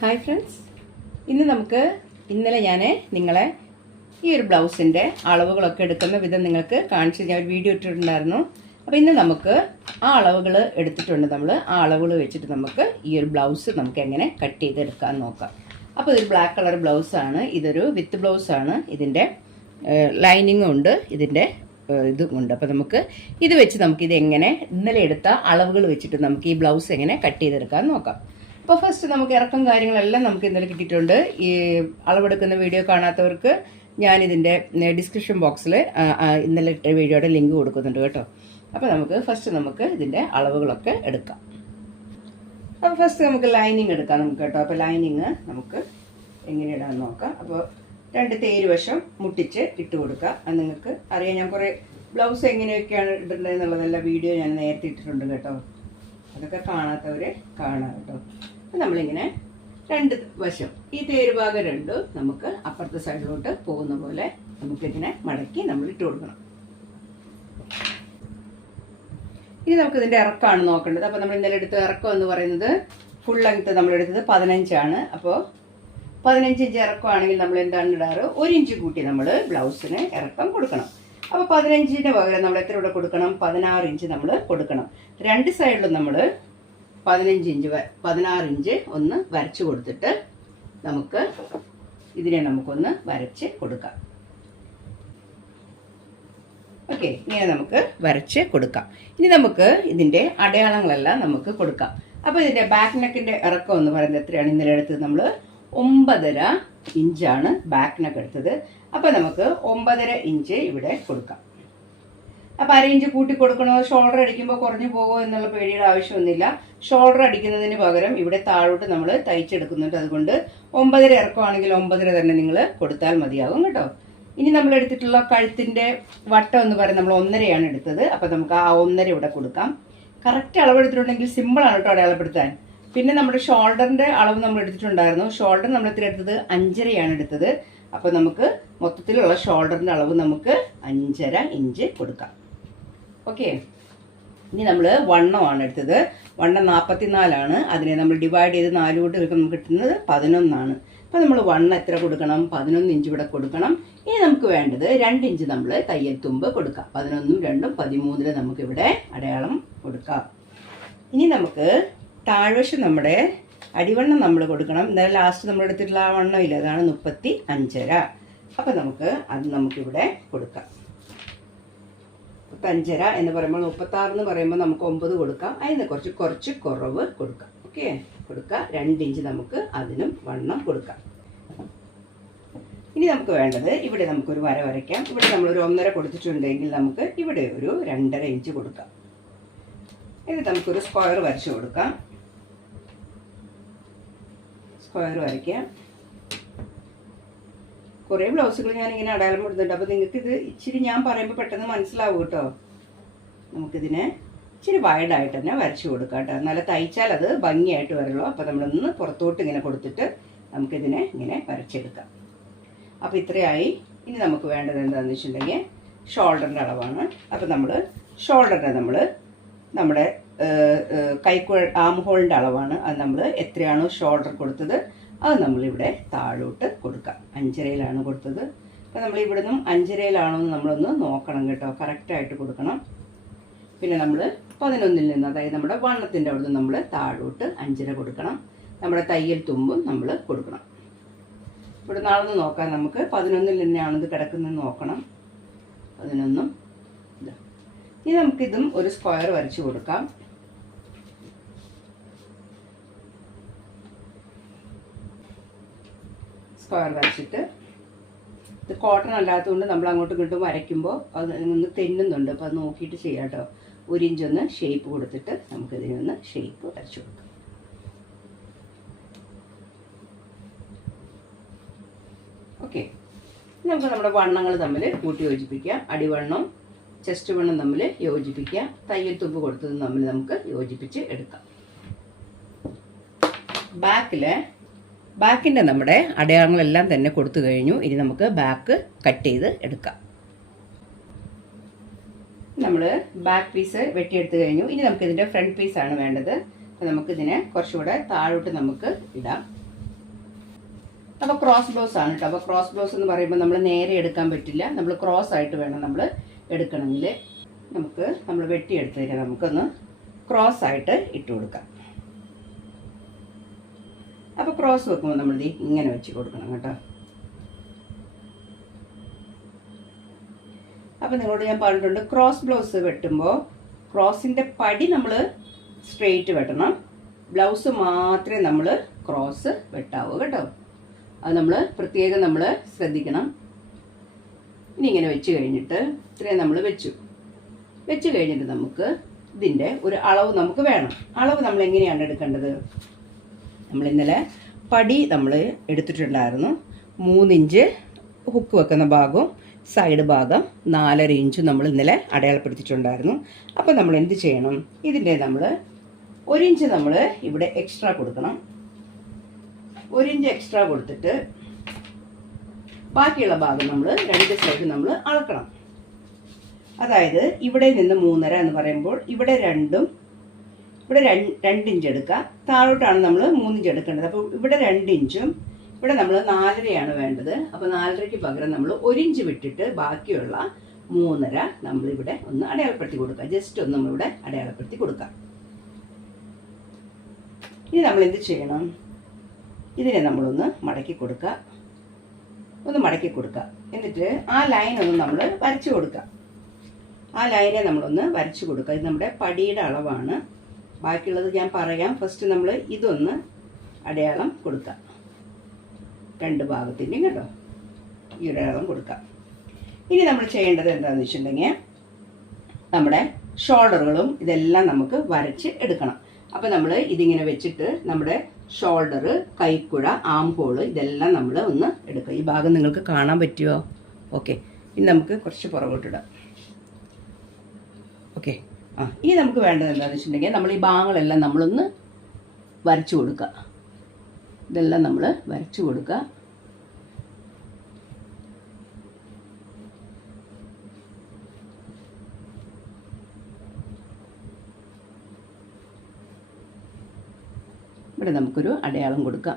Hi friends, ഇന്നലെ ഞാൻ നിങ്ങളെ ഈ ഒരു ബ്ലൗസിൻ്റെ അളവുകളൊക്കെ എടുക്കുന്ന വിധം നിങ്ങൾക്ക് കാണിച്ച് ഞാൻ ഒരു വീഡിയോ ഇട്ടിട്ടുണ്ടായിരുന്നു. അപ്പോൾ ഇന്ന് നമുക്ക് ആ അളവുകൾ എടുത്തിട്ടുണ്ട്. നമ്മൾ ആ അളവുകൾ വെച്ചിട്ട് നമുക്ക് ഈ ഒരു ബ്ലൗസ് നമുക്ക് എങ്ങനെ കട്ട് ചെയ്തെടുക്കാൻ നോക്കാം. അപ്പോൾ ഇതൊരു ബ്ലാക്ക് കളർ ബ്ലൗസാണ്. ഇതൊരു വിത്ത് ബ്ലൗസാണ്. ഇതിൻ്റെ ലൈനിങ്ങും ഉണ്ട്, ഇതിൻ്റെ ഇതും ഉണ്ട്. അപ്പോൾ നമുക്ക് ഇത് വെച്ച് നമുക്കിത് എങ്ങനെ ഇന്നലെ എടുത്ത അളവുകൾ വെച്ചിട്ട് നമുക്ക് ഈ ബ്ലൗസ് എങ്ങനെ കട്ട് ചെയ്തെടുക്കാൻ നോക്കാം. അപ്പോൾ ഫസ്റ്റ് നമുക്ക് ഇറക്കം കാര്യങ്ങളെല്ലാം നമുക്ക് ഇന്നലെ കിട്ടിയിട്ടുണ്ട്. ഈ അളവെടുക്കുന്ന വീഡിയോ കാണാത്തവർക്ക് ഞാനിതിൻ്റെ ഡിസ്ക്രിപ്ഷൻ ബോക്സിൽ ഇന്നലെ ഇട്ട വീഡിയോയുടെ ലിങ്ക് കൊടുക്കുന്നുണ്ട് കേട്ടോ. അപ്പോൾ നമുക്ക് ഇതിൻ്റെ അളവുകളൊക്കെ എടുക്കാം. അപ്പോൾ ഫസ്റ്റ് നമുക്ക് ലൈനിങ് എടുക്കാം നമുക്ക് കേട്ടോ. അപ്പോൾ ലൈനിങ് നമുക്ക് എങ്ങനെ ഇടാൻ നോക്കാം. അപ്പോൾ 2 തേര് വശം മുട്ടിച്ച് ഇട്ട് കൊടുക്കുക. അത് നിങ്ങൾക്ക് അറിയാം, ഞാൻ കുറേ ബ്ലൗസ് എങ്ങനെയൊക്കെയാണ് ഇടേണ്ടത് എന്നുള്ളതെല്ലാം വീഡിയോ ഞാൻ നേരത്തെ ഇട്ടിട്ടുണ്ട് കേട്ടോ. അതൊക്കെ കാണാത്തവർ കാണാം കേട്ടോ. അപ്പം നമ്മളിങ്ങനെ 2 വശം ഈ തേര് ഭാഗം 2 നമുക്ക് അപ്പുറത്തെ സൈഡിലോട്ട് പോകുന്ന പോലെ നമുക്കിങ്ങനെ മടക്കി നമ്മൾ ഇട്ട് കൊടുക്കണം. ഇനി നമുക്കിതിൻ്റെ ഇറക്കമാണ് നോക്കേണ്ടത്. അപ്പോൾ നമ്മൾ ഇന്നലെ എടുത്ത ഇറക്കം എന്ന് പറയുന്നത് ഫുൾ ലെങ്ത്ത് നമ്മളെടുത്തത് 15 അപ്പോൾ 15 ഇഞ്ച് ഇറക്കമാണെങ്കിൽ നമ്മൾ എന്താണ് ഇടാറ്, 1 ഇഞ്ച് കൂട്ടി നമ്മൾ ബ്ലൗസിന് ഇറക്കം കൊടുക്കണം. അപ്പോൾ 15ന് പകരം നമ്മൾ എത്ര ഇവിടെ കൊടുക്കണം, 16 ഇഞ്ച് നമ്മൾ കൊടുക്കണം. 2 സൈഡിലും നമ്മൾ 16 ഇഞ്ച് ഒന്ന് വരച്ച് കൊടുത്തിട്ട് നമുക്ക് ഇതിനെ നമുക്കൊന്ന് വരച്ച് കൊടുക്കാം. ഓക്കെ, ഇങ്ങനെ നമുക്ക് വരച്ച് കൊടുക്കാം. ഇനി നമുക്ക് ഇതിൻ്റെ അടയാളങ്ങളെല്ലാം നമുക്ക് കൊടുക്കാം. അപ്പോൾ ഇതിൻ്റെ ബാക്ക് നെക്കിൻ്റെ ഇറക്കം എന്ന് പറയുന്നത് എത്രയാണ് ഇന്നലെ എടുത്തത്, നമ്മൾ 9.5 ഇഞ്ചാണ് ബാക്ക് നെക്ക് എടുത്തത്. അപ്പോൾ നമുക്ക് 9.5 ഇഞ്ച് ഇവിടെ കൊടുക്കാം. അപ്പോൾ 1/2 ഇഞ്ച് കൂട്ടി കൊടുക്കണോ, ഷോൾഡർ അടിക്കുമ്പോൾ കുറഞ്ഞു പോകുമോ എന്നുള്ള പേടിയുടെ ആവശ്യമൊന്നുമില്ല. ഷോൾഡർ അടിക്കുന്നതിന് പകരം ഇവിടെ താഴോട്ട് നമ്മൾ തയ്ച്ചെടുക്കുന്നുണ്ട്. അതുകൊണ്ട് 9.5 ഇറക്കമാണെങ്കിൽ 9.5 തന്നെ നിങ്ങൾ കൊടുത്താൽ മതിയാകും കേട്ടോ. ഇനി നമ്മൾ എടുത്തിട്ടുള്ള കഴുത്തിൻ്റെ വട്ടം എന്ന് പറയുന്നത് നമ്മൾ 1.5 എടുത്തത്. അപ്പോൾ നമുക്ക് ആ 1.5 ഇവിടെ കൊടുക്കാം. കറക്റ്റ് അളവെടുത്തിട്ടുണ്ടെങ്കിൽ സിമ്പിളാണ് കേട്ടോ അടയാളപ്പെടുത്താൻ. പിന്നെ നമ്മുടെ ഷോൾഡറിൻ്റെ അളവ് നമ്മൾ എടുത്തിട്ടുണ്ടായിരുന്നു. ഷോൾഡർ നമ്മൾ എത്ര എടുത്തത്, 5.5 എടുത്തത്. അപ്പോൾ നമുക്ക് മൊത്തത്തിലുള്ള ഷോൾഡറിൻ്റെ അളവ് നമുക്ക് 5.5 ഇഞ്ച് കൊടുക്കാം. ഓക്കെ, ഇനി നമ്മൾ വണ്ണമാണ് എടുത്തത്. വണ്ണം 44. അതിനെ നമ്മൾ ഡിവൈഡ് ചെയ്ത് 4 കൊണ്ട് നമുക്ക് കിട്ടുന്നത് 11. അപ്പോൾ നമ്മൾ വണ്ണം എത്ര കൊടുക്കണം, 11 ഇഞ്ച് ഇവിടെ കൊടുക്കണം. ഇനി നമുക്ക് വേണ്ടത് 2 ഇഞ്ച് നമ്മൾ തയ്യൽ തുമ്പ് കൊടുക്കാം. 11ഉം 2ഉം 13 നമുക്കിവിടെ അടയാളം കൊടുക്കാം. ഇനി നമുക്ക് താഴ്വശം നമ്മുടെ അടിവണ്ണം നമ്മൾ കൊടുക്കണം. ഇന്നലെ ലാസ്റ്റ് നമ്മൾ എടുത്തിട്ടുള്ള ആ വണ്ണം ഇല്ല, അതാണ് 35.5. അപ്പം നമുക്കിവിടെ കൊടുക്കാം. 35 എന്ന് പറയുമ്പോൾ 36 എന്ന് പറയുമ്പോൾ നമുക്ക് 9 കൊടുക്കാം. അതിന് കുറച്ച് കുറവ് കൊടുക്കാം. ഓക്കെ, കൊടുക്കുക. 2 ഇഞ്ച് നമുക്ക് അതിനും വണ്ണം കൊടുക്കാം. ഇനി നമുക്ക് വേണ്ടത് ഇവിടെ നമുക്കൊരു വര വരയ്ക്കാം. ഇവിടെ നമ്മളൊരു 1.5 കൊടുത്തിട്ടുണ്ടെങ്കിൽ നമുക്ക് ഇവിടെ ഒരു 2.5 ഇഞ്ച് കൊടുക്കാം. ഇത് നമുക്കൊരു സ്ക്വയർ വരച്ചു കൊടുക്കാം. സ്ക്വയർ വരയ്ക്കാം. കുറേ ബ്ലൗസുകൾ ഞാനിങ്ങനെ അടയാളം കൊടുത്തിട്ടുണ്ട്. അപ്പോൾ നിങ്ങൾക്ക് ഇത് ഇച്ചിരി ഞാൻ പറയുമ്പോൾ പെട്ടെന്ന് മനസ്സിലാവും കേട്ടോ. നമുക്കിതിനെ ഇച്ചിരി വൈഡായിട്ട് തന്നെ വരച്ചു കൊടുക്കാം കേട്ടോ. നല്ല തയ്ച്ചാൽ അത് ഭംഗിയായിട്ട് വരുള്ളൂ. അപ്പോൾ നമ്മളൊന്ന് പുറത്തോട്ട് ഇങ്ങനെ കൊടുത്തിട്ട് നമുക്കിതിനെ ഇങ്ങനെ വരച്ചെടുക്കാം. അപ്പോൾ ഇത്രയായി. ഇനി നമുക്ക് വേണ്ടത് എന്താണെന്ന് വെച്ചിട്ടുണ്ടെങ്കിൽ ഷോൾഡറിൻ്റെ അളവാണ്. അപ്പോൾ നമ്മൾ ഷോൾഡറിൻ്റെ നമ്മുടെ ആം ഹോളിൻ്റെ അളവാണ്. അത് നമ്മൾ എത്രയാണോ ഷോൾഡർ കൊടുത്തത് അത് നമ്മളിവിടെ താഴോട്ട് കൊടുക്കാം. 5.5 കൊടുത്തത്. അപ്പോൾ നമ്മൾ ഇവിടെ നിന്നും 5.5 എന്ന് നമ്മളൊന്ന് നോക്കണം കേട്ടോ. കറക്റ്റായിട്ട് കൊടുക്കണം. പിന്നെ നമ്മൾ 11ൽ നിന്ന്, അതായത് നമ്മുടെ വണ്ണത്തിൻ്റെ അവിടെ നിന്ന് നമ്മൾ താഴോട്ട് 5.5 കൊടുക്കണം. നമ്മുടെ തയ്യൽ തുമ്പും നമ്മൾ കൊടുക്കണം. ഇവിടെ നാളെ നോക്കാം. നമുക്ക് 11ൽ തന്നെയാണിത് കിടക്കുന്നത് നോക്കണം. 11ഉം ഇല്ല. ഇനി നമുക്കിതും ഒരു സ്ക്വയർ വരച്ച് കൊടുക്കാം. സ്ക്വയർ വരച്ചിട്ട് ഇത് കോട്ടൺ അല്ലാത്തതുകൊണ്ട് നമ്മൾ അങ്ങോട്ടും ഇങ്ങോട്ടും വരയ്ക്കുമ്പോൾ അത് ഒന്ന് തെന്നുന്നുണ്ട്. അപ്പോൾ അത് നോക്കിയിട്ട് ചെയ്യാം കേട്ടോ. 1 ഇഞ്ച് ഒന്ന് ഷേപ്പ് കൊടുത്തിട്ട് നമുക്കിതിനൊന്ന് ഷേപ്പ് വരച്ചു കൊടുക്കാം. ഓക്കെ, നമുക്ക് നമ്മുടെ വണ്ണങ്ങൾ തമ്മിൽ കൂട്ടി യോജിപ്പിക്കാം. അടിവണ്ണം ചെസ്റ്റ് വണ്ണം തമ്മിൽ യോജിപ്പിക്കാം. തയ്യൽ തുമ്പ് കൊടുത്തതും തമ്മിൽ നമുക്ക് യോജിപ്പിച്ച് എടുക്കാം. ബാക്കിൻ്റെ നമ്മുടെ അടയാളങ്ങളെല്ലാം തന്നെ കൊടുത്തു കഴിഞ്ഞു. ഇനി നമുക്ക് ബാക്ക് കട്ട് ചെയ്ത് എടുക്കാം. നമ്മൾ ബാക്ക് പീസ് വെട്ടിയെടുത്ത് കഴിഞ്ഞു. ഇനി നമുക്കിതിൻ്റെ ഫ്രണ്ട് പീസാണ് വേണ്ടത്. അപ്പോൾ നമുക്കിതിനെ കുറച്ചുകൂടെ താഴോട്ട് നമുക്ക് ഇടാം. അപ്പോൾ ക്രോസ് ബ്ലൗസ് ആണ് കേട്ടോ. അപ്പോൾ ക്രോസ് ബ്ലൗസ് എന്ന് പറയുമ്പോൾ നമ്മൾ നേരെ എടുക്കാൻ പറ്റില്ല, നമ്മൾ ക്രോസ് ആയിട്ട് വേണം നമ്മൾ എടുക്കണമെങ്കിൽ. നമുക്ക് നമ്മൾ വെട്ടിയെടുത്തതിന് നമുക്കൊന്ന് ക്രോസ് ആയിട്ട് ഇട്ട് കൊടുക്കാം. അപ്പോൾ ക്രോസ് വെക്കുമ്പോൾ നമ്മൾ ഇങ്ങനെ വെച്ച് കൊടുക്കണം കേട്ടോ. അപ്പോൾ നിങ്ങളോട് ഞാൻ പറഞ്ഞിട്ടുണ്ട്, ക്രോസ് ബ്ലൗസ് വെട്ടുമ്പോൾ ക്രോസിൻ്റെ പടി നമ്മൾ സ്ട്രെയിറ്റ് വെട്ടണം, ബ്ലൗസ് മാത്രമേ നമ്മൾ ക്രോസ് വെട്ടാവൂ കേട്ടോ. അത് നമ്മൾ പ്രത്യേകം നമ്മൾ ശ്രദ്ധിക്കണം. ഇനി ഇങ്ങനെ വെച്ച് കഴിഞ്ഞിട്ട് ഇത്രയും നമ്മൾ വെച്ച് കഴിഞ്ഞിട്ട് നമുക്ക് ഇതിൻ്റെ ഒരു അളവ് നമുക്ക് വേണം. അളവ് നമ്മൾ എങ്ങനെയാണ് എടുക്കേണ്ടത്? നമ്മൾ ഇന്നലെ പടി നമ്മൾ എടുത്തിട്ടുണ്ടായിരുന്നു. 3 ഇഞ്ച് ഹുക്ക് വെക്കുന്ന ഭാഗവും സൈഡ് ഭാഗം 4.5 ഇഞ്ച് നമ്മൾ ഇന്നലെ അടയാളപ്പെടുത്തിയിട്ടുണ്ടായിരുന്നു. അപ്പോൾ നമ്മൾ എന്ത് ചെയ്യണം? ഇതിൻ്റെ നമ്മൾ 1 ഇഞ്ച് നമ്മൾ ഇവിടെ എക്സ്ട്രാ കൊടുക്കണം. 1 ഇഞ്ച് എക്സ്ട്രാ കൊടുത്തിട്ട് ബാക്കിയുള്ള ഭാഗം നമ്മൾ 2 സൈഡ് നമ്മൾ അളക്കണം. അതായത് ഇവിടെ നിന്ന് 3.5 എന്ന് പറയുമ്പോൾ ഇവിടെ 2 ഇഞ്ച് എടുക്കുക. താഴോട്ടാണ് നമ്മൾ 3 ഇഞ്ച് എടുക്കേണ്ടത്. അപ്പോൾ ഇവിടെ 2 ഇഞ്ചും ഇവിടെ നമ്മൾ 4.5 വേണ്ടത്. അപ്പോൾ 4.5ക്ക് പകരം നമ്മൾ 1 ഇഞ്ച് വിട്ടിട്ട് ബാക്കിയുള്ള 3.5 നമ്മളിവിടെ ഒന്ന് അടയാളപ്പെടുത്തി കൊടുക്കുക. ജസ്റ്റ് ഒന്ന് നമ്മളിവിടെ അടയാളപ്പെടുത്തി കൊടുക്കാം. ഇനി നമ്മൾ എന്ത് ചെയ്യണം? ഇതിനെ നമ്മളൊന്ന് മടക്കി കൊടുക്കുക. എന്നിട്ട് ആ ലൈൻ ഒന്ന് നമ്മൾ വരച്ചു കൊടുക്കുക. ആ ലൈനെ നമ്മളൊന്ന് വരച്ചു കൊടുക്കുക. ഇത് നമ്മുടെ പടിയുടെ അളവാണ്. ബാക്കിയുള്ളത് ഞാൻ പറയാം. ഫസ്റ്റ് നമ്മൾ ഇതൊന്ന് അടയാളം കൊടുക്കുക. 2 ഭാഗത്തിൻ്റെയും കേട്ടോ ഈ ഒരു അടയാളം കൊടുക്കുക. ഇനി നമ്മൾ ചെയ്യേണ്ടത് എന്താണെന്ന് വെച്ചിട്ടുണ്ടെങ്കിൽ നമ്മുടെ ഷോൾഡറുകളും ഇതെല്ലാം നമുക്ക് വരച്ച് എടുക്കണം. അപ്പോൾ നമ്മൾ ഇതിങ്ങനെ വെച്ചിട്ട് നമ്മുടെ ഷോൾഡർ, കൈക്കുഴ, ആം ഹോള് ഇതെല്ലാം നമ്മൾ ഒന്ന് എടുക്കുക. ഈ ഭാഗം നിങ്ങൾക്ക് കാണാൻ പറ്റുമോ? ഓക്കെ. ഇനി നമുക്ക് കുറച്ച് പുറകോട്ടിടാം. ഓക്കെ. ഇനി നമുക്ക് വേണ്ടത് എന്താണെന്ന് വെച്ചിട്ടുണ്ടെങ്കിൽ നമ്മൾ ഈ ഭാഗങ്ങളെല്ലാം നമ്മളൊന്ന് വരച്ചു കൊടുക്കുക. ഇതെല്ലാം നമ്മൾ വരച്ചു കൊടുക്കുക. ഇവിടെ നമുക്കൊരു അടയാളം കൊടുക്കാം.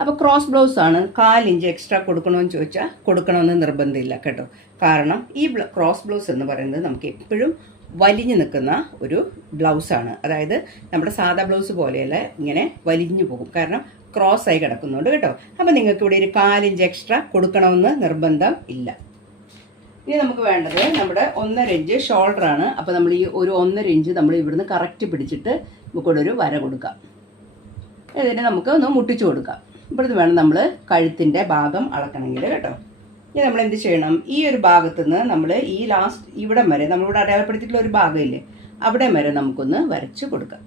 അപ്പോൾ ക്രോസ് ബ്ലൗസ് ആണ്. 4 ഇഞ്ച് എക്സ്ട്രാ കൊടുക്കണമെന്ന് ചോദിച്ചാൽ കൊടുക്കണമെന്ന് നിർബന്ധമില്ല കേട്ടോ. കാരണം ഈ ക്രോസ് ബ്ലൗസ് എന്ന് പറയുന്നത് നമുക്ക് എപ്പോഴും വലിഞ്ഞു നിൽക്കുന്ന ഒരു ബ്ലൗസാണ്. അതായത് നമ്മുടെ സാധാ ബ്ലൗസ് പോലെയല്ല, ഇങ്ങനെ വലിഞ്ഞു പോകും. കാരണം ക്രോസ് ആയി കിടക്കുന്നുണ്ട് കേട്ടോ. അപ്പോൾ നിങ്ങൾക്ക് ഇവിടെ ഒരു 4 ഇഞ്ച് എക്സ്ട്രാ കൊടുക്കണമെന്ന് നിർബന്ധം ഇല്ല. ഇനി നമുക്ക് വേണ്ടത് നമ്മുടെ 1.5 ഇഞ്ച് ഷോൾഡറാണ്. അപ്പോൾ നമ്മൾ ഈ ഒരു 1.5 ഇഞ്ച് നമ്മൾ ഇവിടുന്ന് കറക്റ്റ് പിടിച്ചിട്ട് നമുക്കിവിടെ ഒരു വര കൊടുക്കാം. ഇതിനെ നമുക്ക് ഒന്ന് മുട്ടിച്ചു കൊടുക്കാം. ഇവിടുന്ന് വേണം നമ്മൾ കഴുത്തിൻ്റെ ഭാഗം അളക്കണമെങ്കിൽ കേട്ടോ. ഇനി നമ്മൾ എന്ത് ചെയ്യണം? ഈ ഒരു ഭാഗത്ത് നിന്ന് നമ്മൾ ഈ ലാസ്റ്റ് ഇവിടം വരെ നമ്മളിവിടെ അടയാളപ്പെടുത്തിയിട്ടുള്ള ഒരു ഭാഗമില്ലേ, അവിടെ വരെ നമുക്കൊന്ന് വരച്ച് കൊടുക്കാം.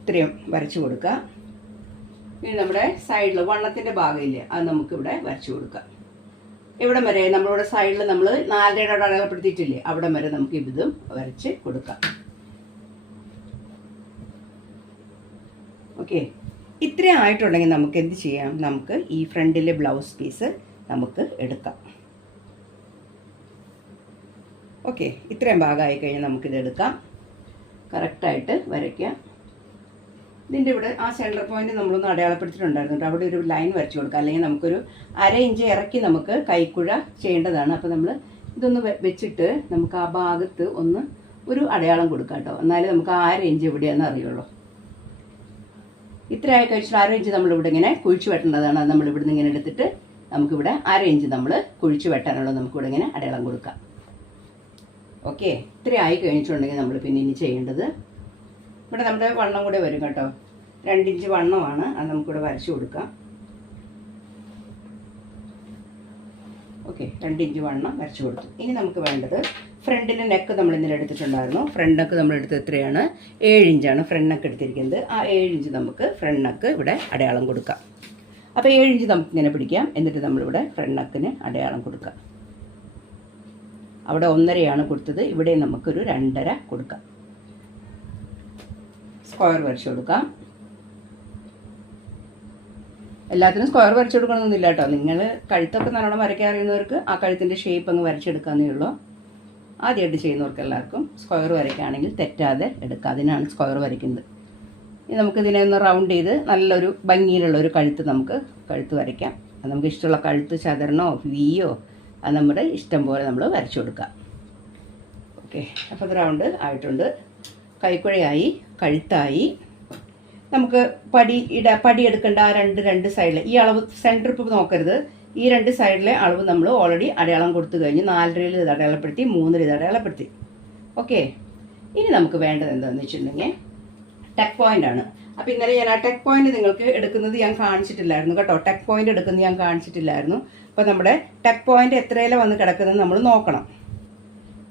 ഇത്രയും വരച്ച് കൊടുക്കുക. ഇനി നമ്മുടെ സൈഡിൽ വണ്ണത്തിൻ്റെ ഭാഗമില്ലേ, അത് നമുക്കിവിടെ വരച്ച് കൊടുക്കാം. ഇവിടം വരെ നമ്മളിവിടെ സൈഡിൽ നമ്മൾ 4.5 അടയാളപ്പെടുത്തിയിട്ടില്ലേ, അവിടം വരെ നമുക്ക് ഇതും വരച്ച് കൊടുക്കാം. ഓക്കെ. ഇത്രയും ആയിട്ടുണ്ടെങ്കിൽ നമുക്ക് എന്ത് ചെയ്യാം? നമുക്ക് ഈ ഫ്രണ്ടിലെ ബ്ലൗസ് പീസ് നമുക്ക് എടുക്കാം. ഓക്കെ. ഇത്രയും ഭാഗമായി കഴിഞ്ഞാൽ നമുക്കിത് എടുക്കാം. കറക്റ്റായിട്ട് വരയ്ക്കാം. ഇതിൻ്റെ ഇവിടെ ആ സെൻറ്റർ പോയിന്റ് നമ്മളൊന്ന് അടയാളപ്പെടുത്തിയിട്ടുണ്ടായിരുന്നു. അവിടെ ഒരു ലൈൻ വരച്ചു കൊടുക്കാം. അല്ലെങ്കിൽ നമുക്കൊരു 1/2 ഇഞ്ച് ഇറക്കി നമുക്ക് കൈക്കുഴ ചെയ്യേണ്ടതാണ്. അപ്പോൾ നമ്മൾ ഇതൊന്ന് വെച്ചിട്ട് നമുക്ക് ആ ഭാഗത്ത് ഒന്ന് ഒരു അടയാളം കൊടുക്കാം കേട്ടോ. എന്നാലും നമുക്ക് 1/2 ഇഞ്ച് എവിടെയാണെന്ന് അറിയുള്ളൂ. ഇത്ര ആയി കഴിച്ചിട്ട് 1/2 ഇഞ്ച് നമ്മളിവിടെ ഇങ്ങനെ കുഴിച്ചു വെട്ടേണ്ടതാണ്. അത് നമ്മളിവിടുന്ന് ഇങ്ങനെ എടുത്തിട്ട് നമുക്കിവിടെ 1/2 ഇഞ്ച് നമ്മൾ കുഴിച്ചു വെട്ടാനുള്ളത് നമുക്കിവിടെ ഇങ്ങനെ അടയാളം കൊടുക്കാം. ഓക്കെ. ഇത്ര ആയി കഴിഞ്ഞിട്ടുണ്ടെങ്കിൽ നമ്മൾ പിന്നെ ഇനി ചെയ്യേണ്ടത്, ഇവിടെ നമ്മുടെ വണ്ണം കൂടെ വരും കേട്ടോ. 2 ഇഞ്ച് വണ്ണമാണ്. അത് നമുക്കിവിടെ വരച്ചു കൊടുക്കാം. ഓക്കെ. 2 ഇഞ്ച് വണ്ണം വരച്ചു കൊടുത്തു. ഇനി നമുക്ക് വേണ്ടത് ഫ്രണ്ടിൻ്റെ നെക്ക് നമ്മൾ ഇന്നലെ എടുത്തിട്ടുണ്ടായിരുന്നു. ഫ്രണ്ട് നെക്ക് നമ്മൾ എടുത്തത് എത്രയാണ്? 7 ഇഞ്ചാണ് ഫ്രണ്ട് നെക്ക് എടുത്തിരിക്കുന്നത്. ആ 7 ഇഞ്ച് നമുക്ക് ഫ്രണ്ട് നെക്ക് ഇവിടെ അടയാളം കൊടുക്കാം. അപ്പോൾ 7 ഇഞ്ച് നമുക്ക് ഇങ്ങനെ പിടിക്കാം. എന്നിട്ട് നമ്മളിവിടെ ഫ്രണ്ട് നെക്കിന് അടയാളം കൊടുക്കാം. അവിടെ 1.5 കൊടുത്തത്, ഇവിടെ നമുക്കൊരു 2.5 കൊടുക്കാം. സ്ക്വയർ വരച്ചു കൊടുക്കാം. എല്ലാത്തിനും സ്ക്വയർ വരച്ചു കൊടുക്കണമെന്നില്ല കേട്ടോ. നിങ്ങൾ കഴുത്തൊക്കെ നല്ലോണം വരയ്ക്കാൻ അറിയുന്നവർക്ക് ആ കഴുത്തിൻ്റെ ഷേപ്പ് അങ്ങ് വരച്ചെടുക്കാന്നേ ഉള്ളൂ. ആദ്യമായിട്ട് ചെയ്യുന്നവർക്ക് എല്ലാവർക്കും സ്ക്വയർ വരയ്ക്കുകയാണെങ്കിൽ തെറ്റാതെ എടുക്കുക. അതിനാണ് സ്ക്വയർ വരയ്ക്കുന്നത്. ഇനി നമുക്കിതിനെ ഒന്ന് റൗണ്ട് ചെയ്ത് നല്ലൊരു ഭംഗിയിലുള്ളൊരു കഴുത്ത് വരയ്ക്കാം. അത് നമുക്ക് ഇഷ്ടമുള്ള കഴുത്ത് ചതുരണോ വിയോ അത് നമ്മുടെ ഇഷ്ടം പോലെ നമ്മൾ വരച്ചു കൊടുക്കാം. ഓക്കെ, അപ്പോൾ അത് റൗണ്ട് ആയിട്ടുണ്ട്. കൈക്കുഴയായി, കഴുത്തായി. നമുക്ക് പടി എടുക്കേണ്ട ആ രണ്ട് സൈഡിൽ ഈ അളവ് സെൻറ്റർ ഇപ്പോൾ നോക്കരുത്. ഈ 2 സൈഡിലെ അളവ് നമ്മൾ ഓൾറെഡി അടയാളം കൊടുത്തു കഴിഞ്ഞ് 4 ഇത് അടയാളപ്പെടുത്തി, 3 ഇത് അടയാളപ്പെടുത്തി. ഓക്കെ, ഇനി നമുക്ക് വേണ്ടത് എന്താണെന്ന് വെച്ചിട്ടുണ്ടെങ്കിൽ ടെക് പോയിന്റ് ആണ്. അപ്പോൾ ഇന്നലെ ഞാൻ ആ ടെക് പോയിന്റ് നിങ്ങൾക്ക് എടുക്കുന്നത് ഞാൻ കാണിച്ചിട്ടില്ലായിരുന്നു കേട്ടോ. ടെക് പോയിന്റ് എടുക്കുന്നത് ഞാൻ കാണിച്ചിട്ടില്ലായിരുന്നു. അപ്പോൾ നമ്മുടെ ടെക് പോയിന്റ് എത്രയില വന്ന് കിടക്കുന്നത് നമ്മൾ നോക്കണം.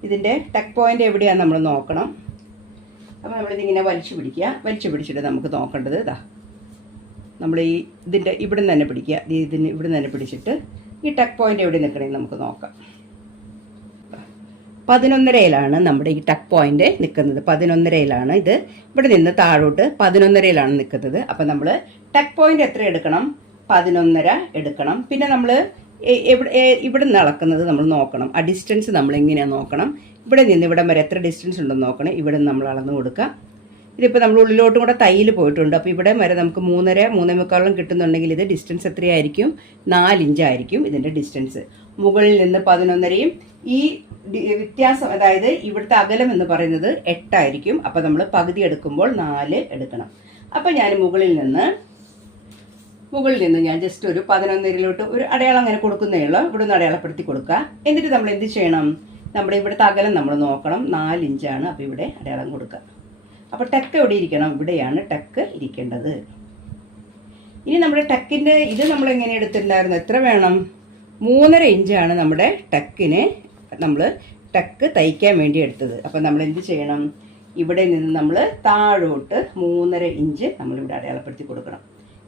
ഇതിൻ്റെ ടെക് പോയിന്റ് എവിടെയാണ് നമ്മൾ നോക്കണം. അപ്പോൾ നമ്മളിതിങ്ങനെ വലിച്ചു പിടിച്ചിട്ട് നമുക്ക് നോക്കേണ്ടത് ഇതാ, നമ്മൾ ഇതിൻ്റെ ഇവിടെ നിന്ന് തന്നെ പിടിക്കുക. ഇവിടെ നിന്ന് തന്നെ പിടിച്ചിട്ട് ഈ ടെക് പോയിന്റ് എവിടെ നിൽക്കണമെന്ന് നമുക്ക് നോക്കാം. 11.5 നമ്മുടെ ഈ ടെക് പോയിന്റ് നിൽക്കുന്നത്. 11.5 ഇത് ഇവിടെ നിന്ന് താഴോട്ട് 11.5 നിൽക്കുന്നത്. അപ്പം നമ്മൾ ടെക് പോയിന്റ് എത്ര എടുക്കണം? 11.5 എടുക്കണം. പിന്നെ നമ്മൾ ഇവിടെ നിന്ന് അളക്കുന്നത് നമ്മൾ നോക്കണം. ആ ഡിസ്റ്റൻസ് നമ്മൾ എങ്ങനെയാണ് നോക്കണം? ഇവിടെ നിന്ന് ഇവിടം വരെ എത്ര ഡിസ്റ്റൻസ് ഉണ്ടെന്ന് നോക്കണം. ഇവിടെ നിന്ന് നമ്മൾ അളന്ന് കൊടുക്കുക. ഇതിപ്പോൾ നമ്മൾ ഉള്ളിലോട്ടും കൂടെ തയ്യൽ പോയിട്ടുണ്ട്. അപ്പോൾ ഇവിടെ വരെ നമുക്ക് 3.5 3.25 കിട്ടുന്നുണ്ടെങ്കിൽ ഇത് ഡിസ്റ്റൻസ് എത്രയായിരിക്കും? 4 ഇഞ്ചായിരിക്കും ഇതിൻ്റെ ഡിസ്റ്റൻസ്. മുകളിൽ നിന്ന് 11.5യും ഈ വ്യത്യാസം, അതായത് ഇവിടുത്തെ അകലം എന്ന് പറയുന്നത് 8 ആയിരിക്കും. അപ്പോൾ നമ്മൾ പകുതി എടുക്കുമ്പോൾ 4 എടുക്കണം. അപ്പോൾ ഞാൻ മുകളിൽ നിന്ന് ഞാൻ ജസ്റ്റ് ഒരു 11.5 ഒരു അടയാളം അങ്ങനെ കൊടുക്കുന്നേ ഉള്ളൂ. ഇവിടെ നിന്ന് അടയാളപ്പെടുത്തി കൊടുക്കുക. എന്നിട്ട് നമ്മൾ എന്ത് ചെയ്യണം? നമ്മുടെ ഇവിടുത്തെ അകലം നമ്മൾ നോക്കണം. 4 ഇഞ്ചാണ്. അപ്പോൾ ഇവിടെ അടയാളം കൊടുക്കുക. അപ്പോൾ ടെക്ക് എവിടെ ഇരിക്കണം? ഇവിടെയാണ് ടെക്ക് ഇരിക്കേണ്ടത്. ഇനി നമ്മുടെ ടെക്കിൻ്റെ ഇത് നമ്മൾ എങ്ങനെ എടുത്തിട്ടുണ്ടായിരുന്നു? എത്ര വേണം? 3.5 ഇഞ്ചാണ് നമ്മുടെ ടെക്കിന് നമ്മൾ ടെക്ക് തയ്ക്കാൻ വേണ്ടി എടുത്തത്. അപ്പം നമ്മൾ എന്ത് ചെയ്യണം? ഇവിടെ നിന്ന് നമ്മൾ താഴോട്ട് 3.5 ഇഞ്ച് നമ്മളിവിടെ അടയാളപ്പെടുത്തി കൊടുക്കണം.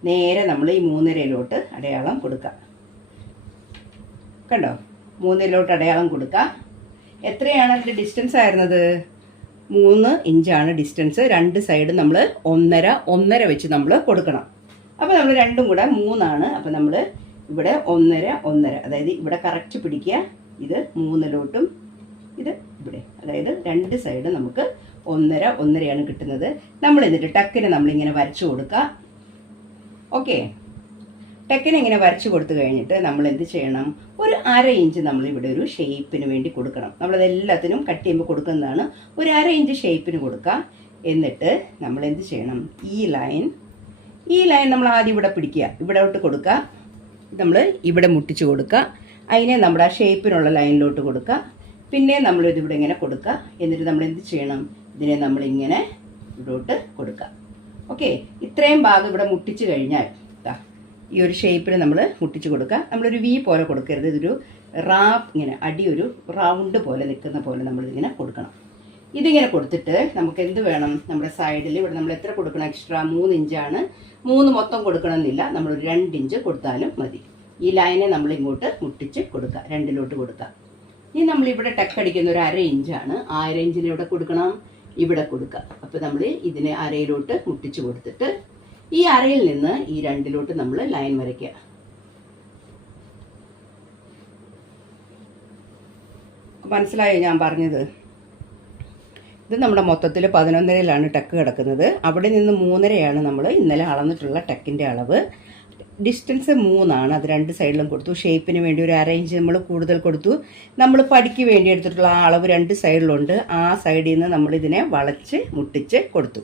നേരെ നമ്മൾ ഈ 3.5 അടയാളം കൊടുക്കുക. കണ്ടോ? 3.5 അടയാളം കൊടുക്കുക. എത്രയാണ് അതിൻ്റെ ഡിസ്റ്റൻസ് ആയിരുന്നത്? 3 ഇഞ്ചാണ് ഡിസ്റ്റൻസ്. 2 സൈഡ് നമ്മൾ 1.5 വെച്ച് നമ്മൾ കൊടുക്കണം. അപ്പോൾ നമ്മൾ രണ്ടും കൂടെ 3 ആണ്. അപ്പോൾ നമ്മൾ ഇവിടെ 1.5 അതായത് ഇവിടെ കറക്റ്റ് പിടിക്കുക. ഇത് 3 ഇത് ഇവിടെ, അതായത് 2 സൈഡ് നമുക്ക് 1.5 കിട്ടുന്നത്. നമ്മൾ എന്നിട്ട് ടെക്കിനെ നമ്മളിങ്ങനെ വരച്ചു കൊടുക്കുക. ഓക്കെ, ടെക്കിനെ ഇങ്ങനെ വരച്ചു കൊടുത്തു കഴിഞ്ഞിട്ട് നമ്മൾ എന്ത് ചെയ്യണം? ഒരു 1/2 ഇഞ്ച് നമ്മളിവിടെ ഒരു ഷേപ്പിന് വേണ്ടി കൊടുക്കണം. നമ്മളതെല്ലാത്തിനും കട്ട് ചെയ്യുമ്പോൾ കൊടുക്കുന്നതാണ്. ഒരു 1/2 ഇഞ്ച് ഷേപ്പിന് കൊടുക്കുക. എന്നിട്ട് നമ്മൾ എന്ത് ചെയ്യണം? ഈ ലൈൻ നമ്മൾ ആദ്യം ഇവിടെ പിടിക്കുക, ഇവിടോട്ട് കൊടുക്കുക. നമ്മൾ ഇവിടെ മുട്ടിച്ച് കൊടുക്കുക. അതിനെ നമ്മുടെ ആ ഷേപ്പിനുള്ള ലൈനിലോട്ട് കൊടുക്കുക. പിന്നെ നമ്മളിതിവിടെ ഇങ്ങനെ കൊടുക്കുക. എന്നിട്ട് നമ്മൾ എന്ത് ചെയ്യണം? ഇതിനെ നമ്മളിങ്ങനെ ഇവിടോട്ട് കൊടുക്കുക. ഓക്കെ, ഇത്രയും ഭാഗം ഇവിടെ മുട്ടിച്ച് കഴിഞ്ഞാൽ ഈ ഒരു ഷേപ്പിൽ നമ്മൾ മുട്ടിച്ച് കൊടുക്കുക. നമ്മളൊരു വി പോലെ കൊടുക്കരുത്. ഇതൊരു ഇങ്ങനെ ഒരു റൗണ്ട് പോലെ നിൽക്കുന്ന പോലെ നമ്മളിതിങ്ങനെ കൊടുക്കണം. ഇതിങ്ങനെ കൊടുത്തിട്ട് നമുക്ക് എന്ത് വേണം? നമ്മുടെ സൈഡിൽ ഇവിടെ നമ്മൾ എത്ര കൊടുക്കണം? എക്സ്ട്രാ 3 ഇഞ്ചാണ്. 3 മൊത്തം കൊടുക്കണമെന്നില്ല. നമ്മളൊരു 2 ഇഞ്ച് കൊടുത്താലും മതി. ഈ ലൈനെ നമ്മൾ ഇങ്ങോട്ട് മുട്ടിച്ച് കൊടുക്കുക, 2 കൊടുക്കുക. ഇനി നമ്മളിവിടെ ടെക്ക് അടിക്കുന്ന ഒരു 1/2 ഇഞ്ചാണ്. 1/2 ഇഞ്ചിന് ഇവിടെ കൊടുക്കണം, ഇവിടെ കൊടുക്കുക. അപ്പോൾ നമ്മൾ ഇതിനെ 1/2 മുട്ടിച്ച് കൊടുത്തിട്ട് ഈ 1/2 നിന്ന് ഈ 2 നമ്മൾ ലൈൻ വരയ്ക്കുക. മനസ്സിലായോ ഞാൻ പറഞ്ഞത്? ഇത് നമ്മുടെ മൊത്തത്തിൽ 11.5 ടെക്ക് കിടക്കുന്നത്. അവിടെ നിന്ന് 3.5 നമ്മൾ ഇന്നലെ അളന്നിട്ടുള്ള ടെക്കിൻ്റെ അളവ്. ഡിസ്റ്റൻസ് 3 ആണ്. അത് 2 സൈഡിലും കൊടുത്തു. ഷേപ്പിന് വേണ്ടി ഒരു 1/2 ഇഞ്ച് നമ്മൾ കൂടുതൽ കൊടുത്തു. നമ്മൾ പടിക്ക് വേണ്ടി എടുത്തിട്ടുള്ള ആ അളവ് 2 സൈഡിലുണ്ട്. ആ സൈഡിൽ നിന്ന് നമ്മളിതിനെ വളച്ച് മുട്ടിച്ച് കൊടുത്തു.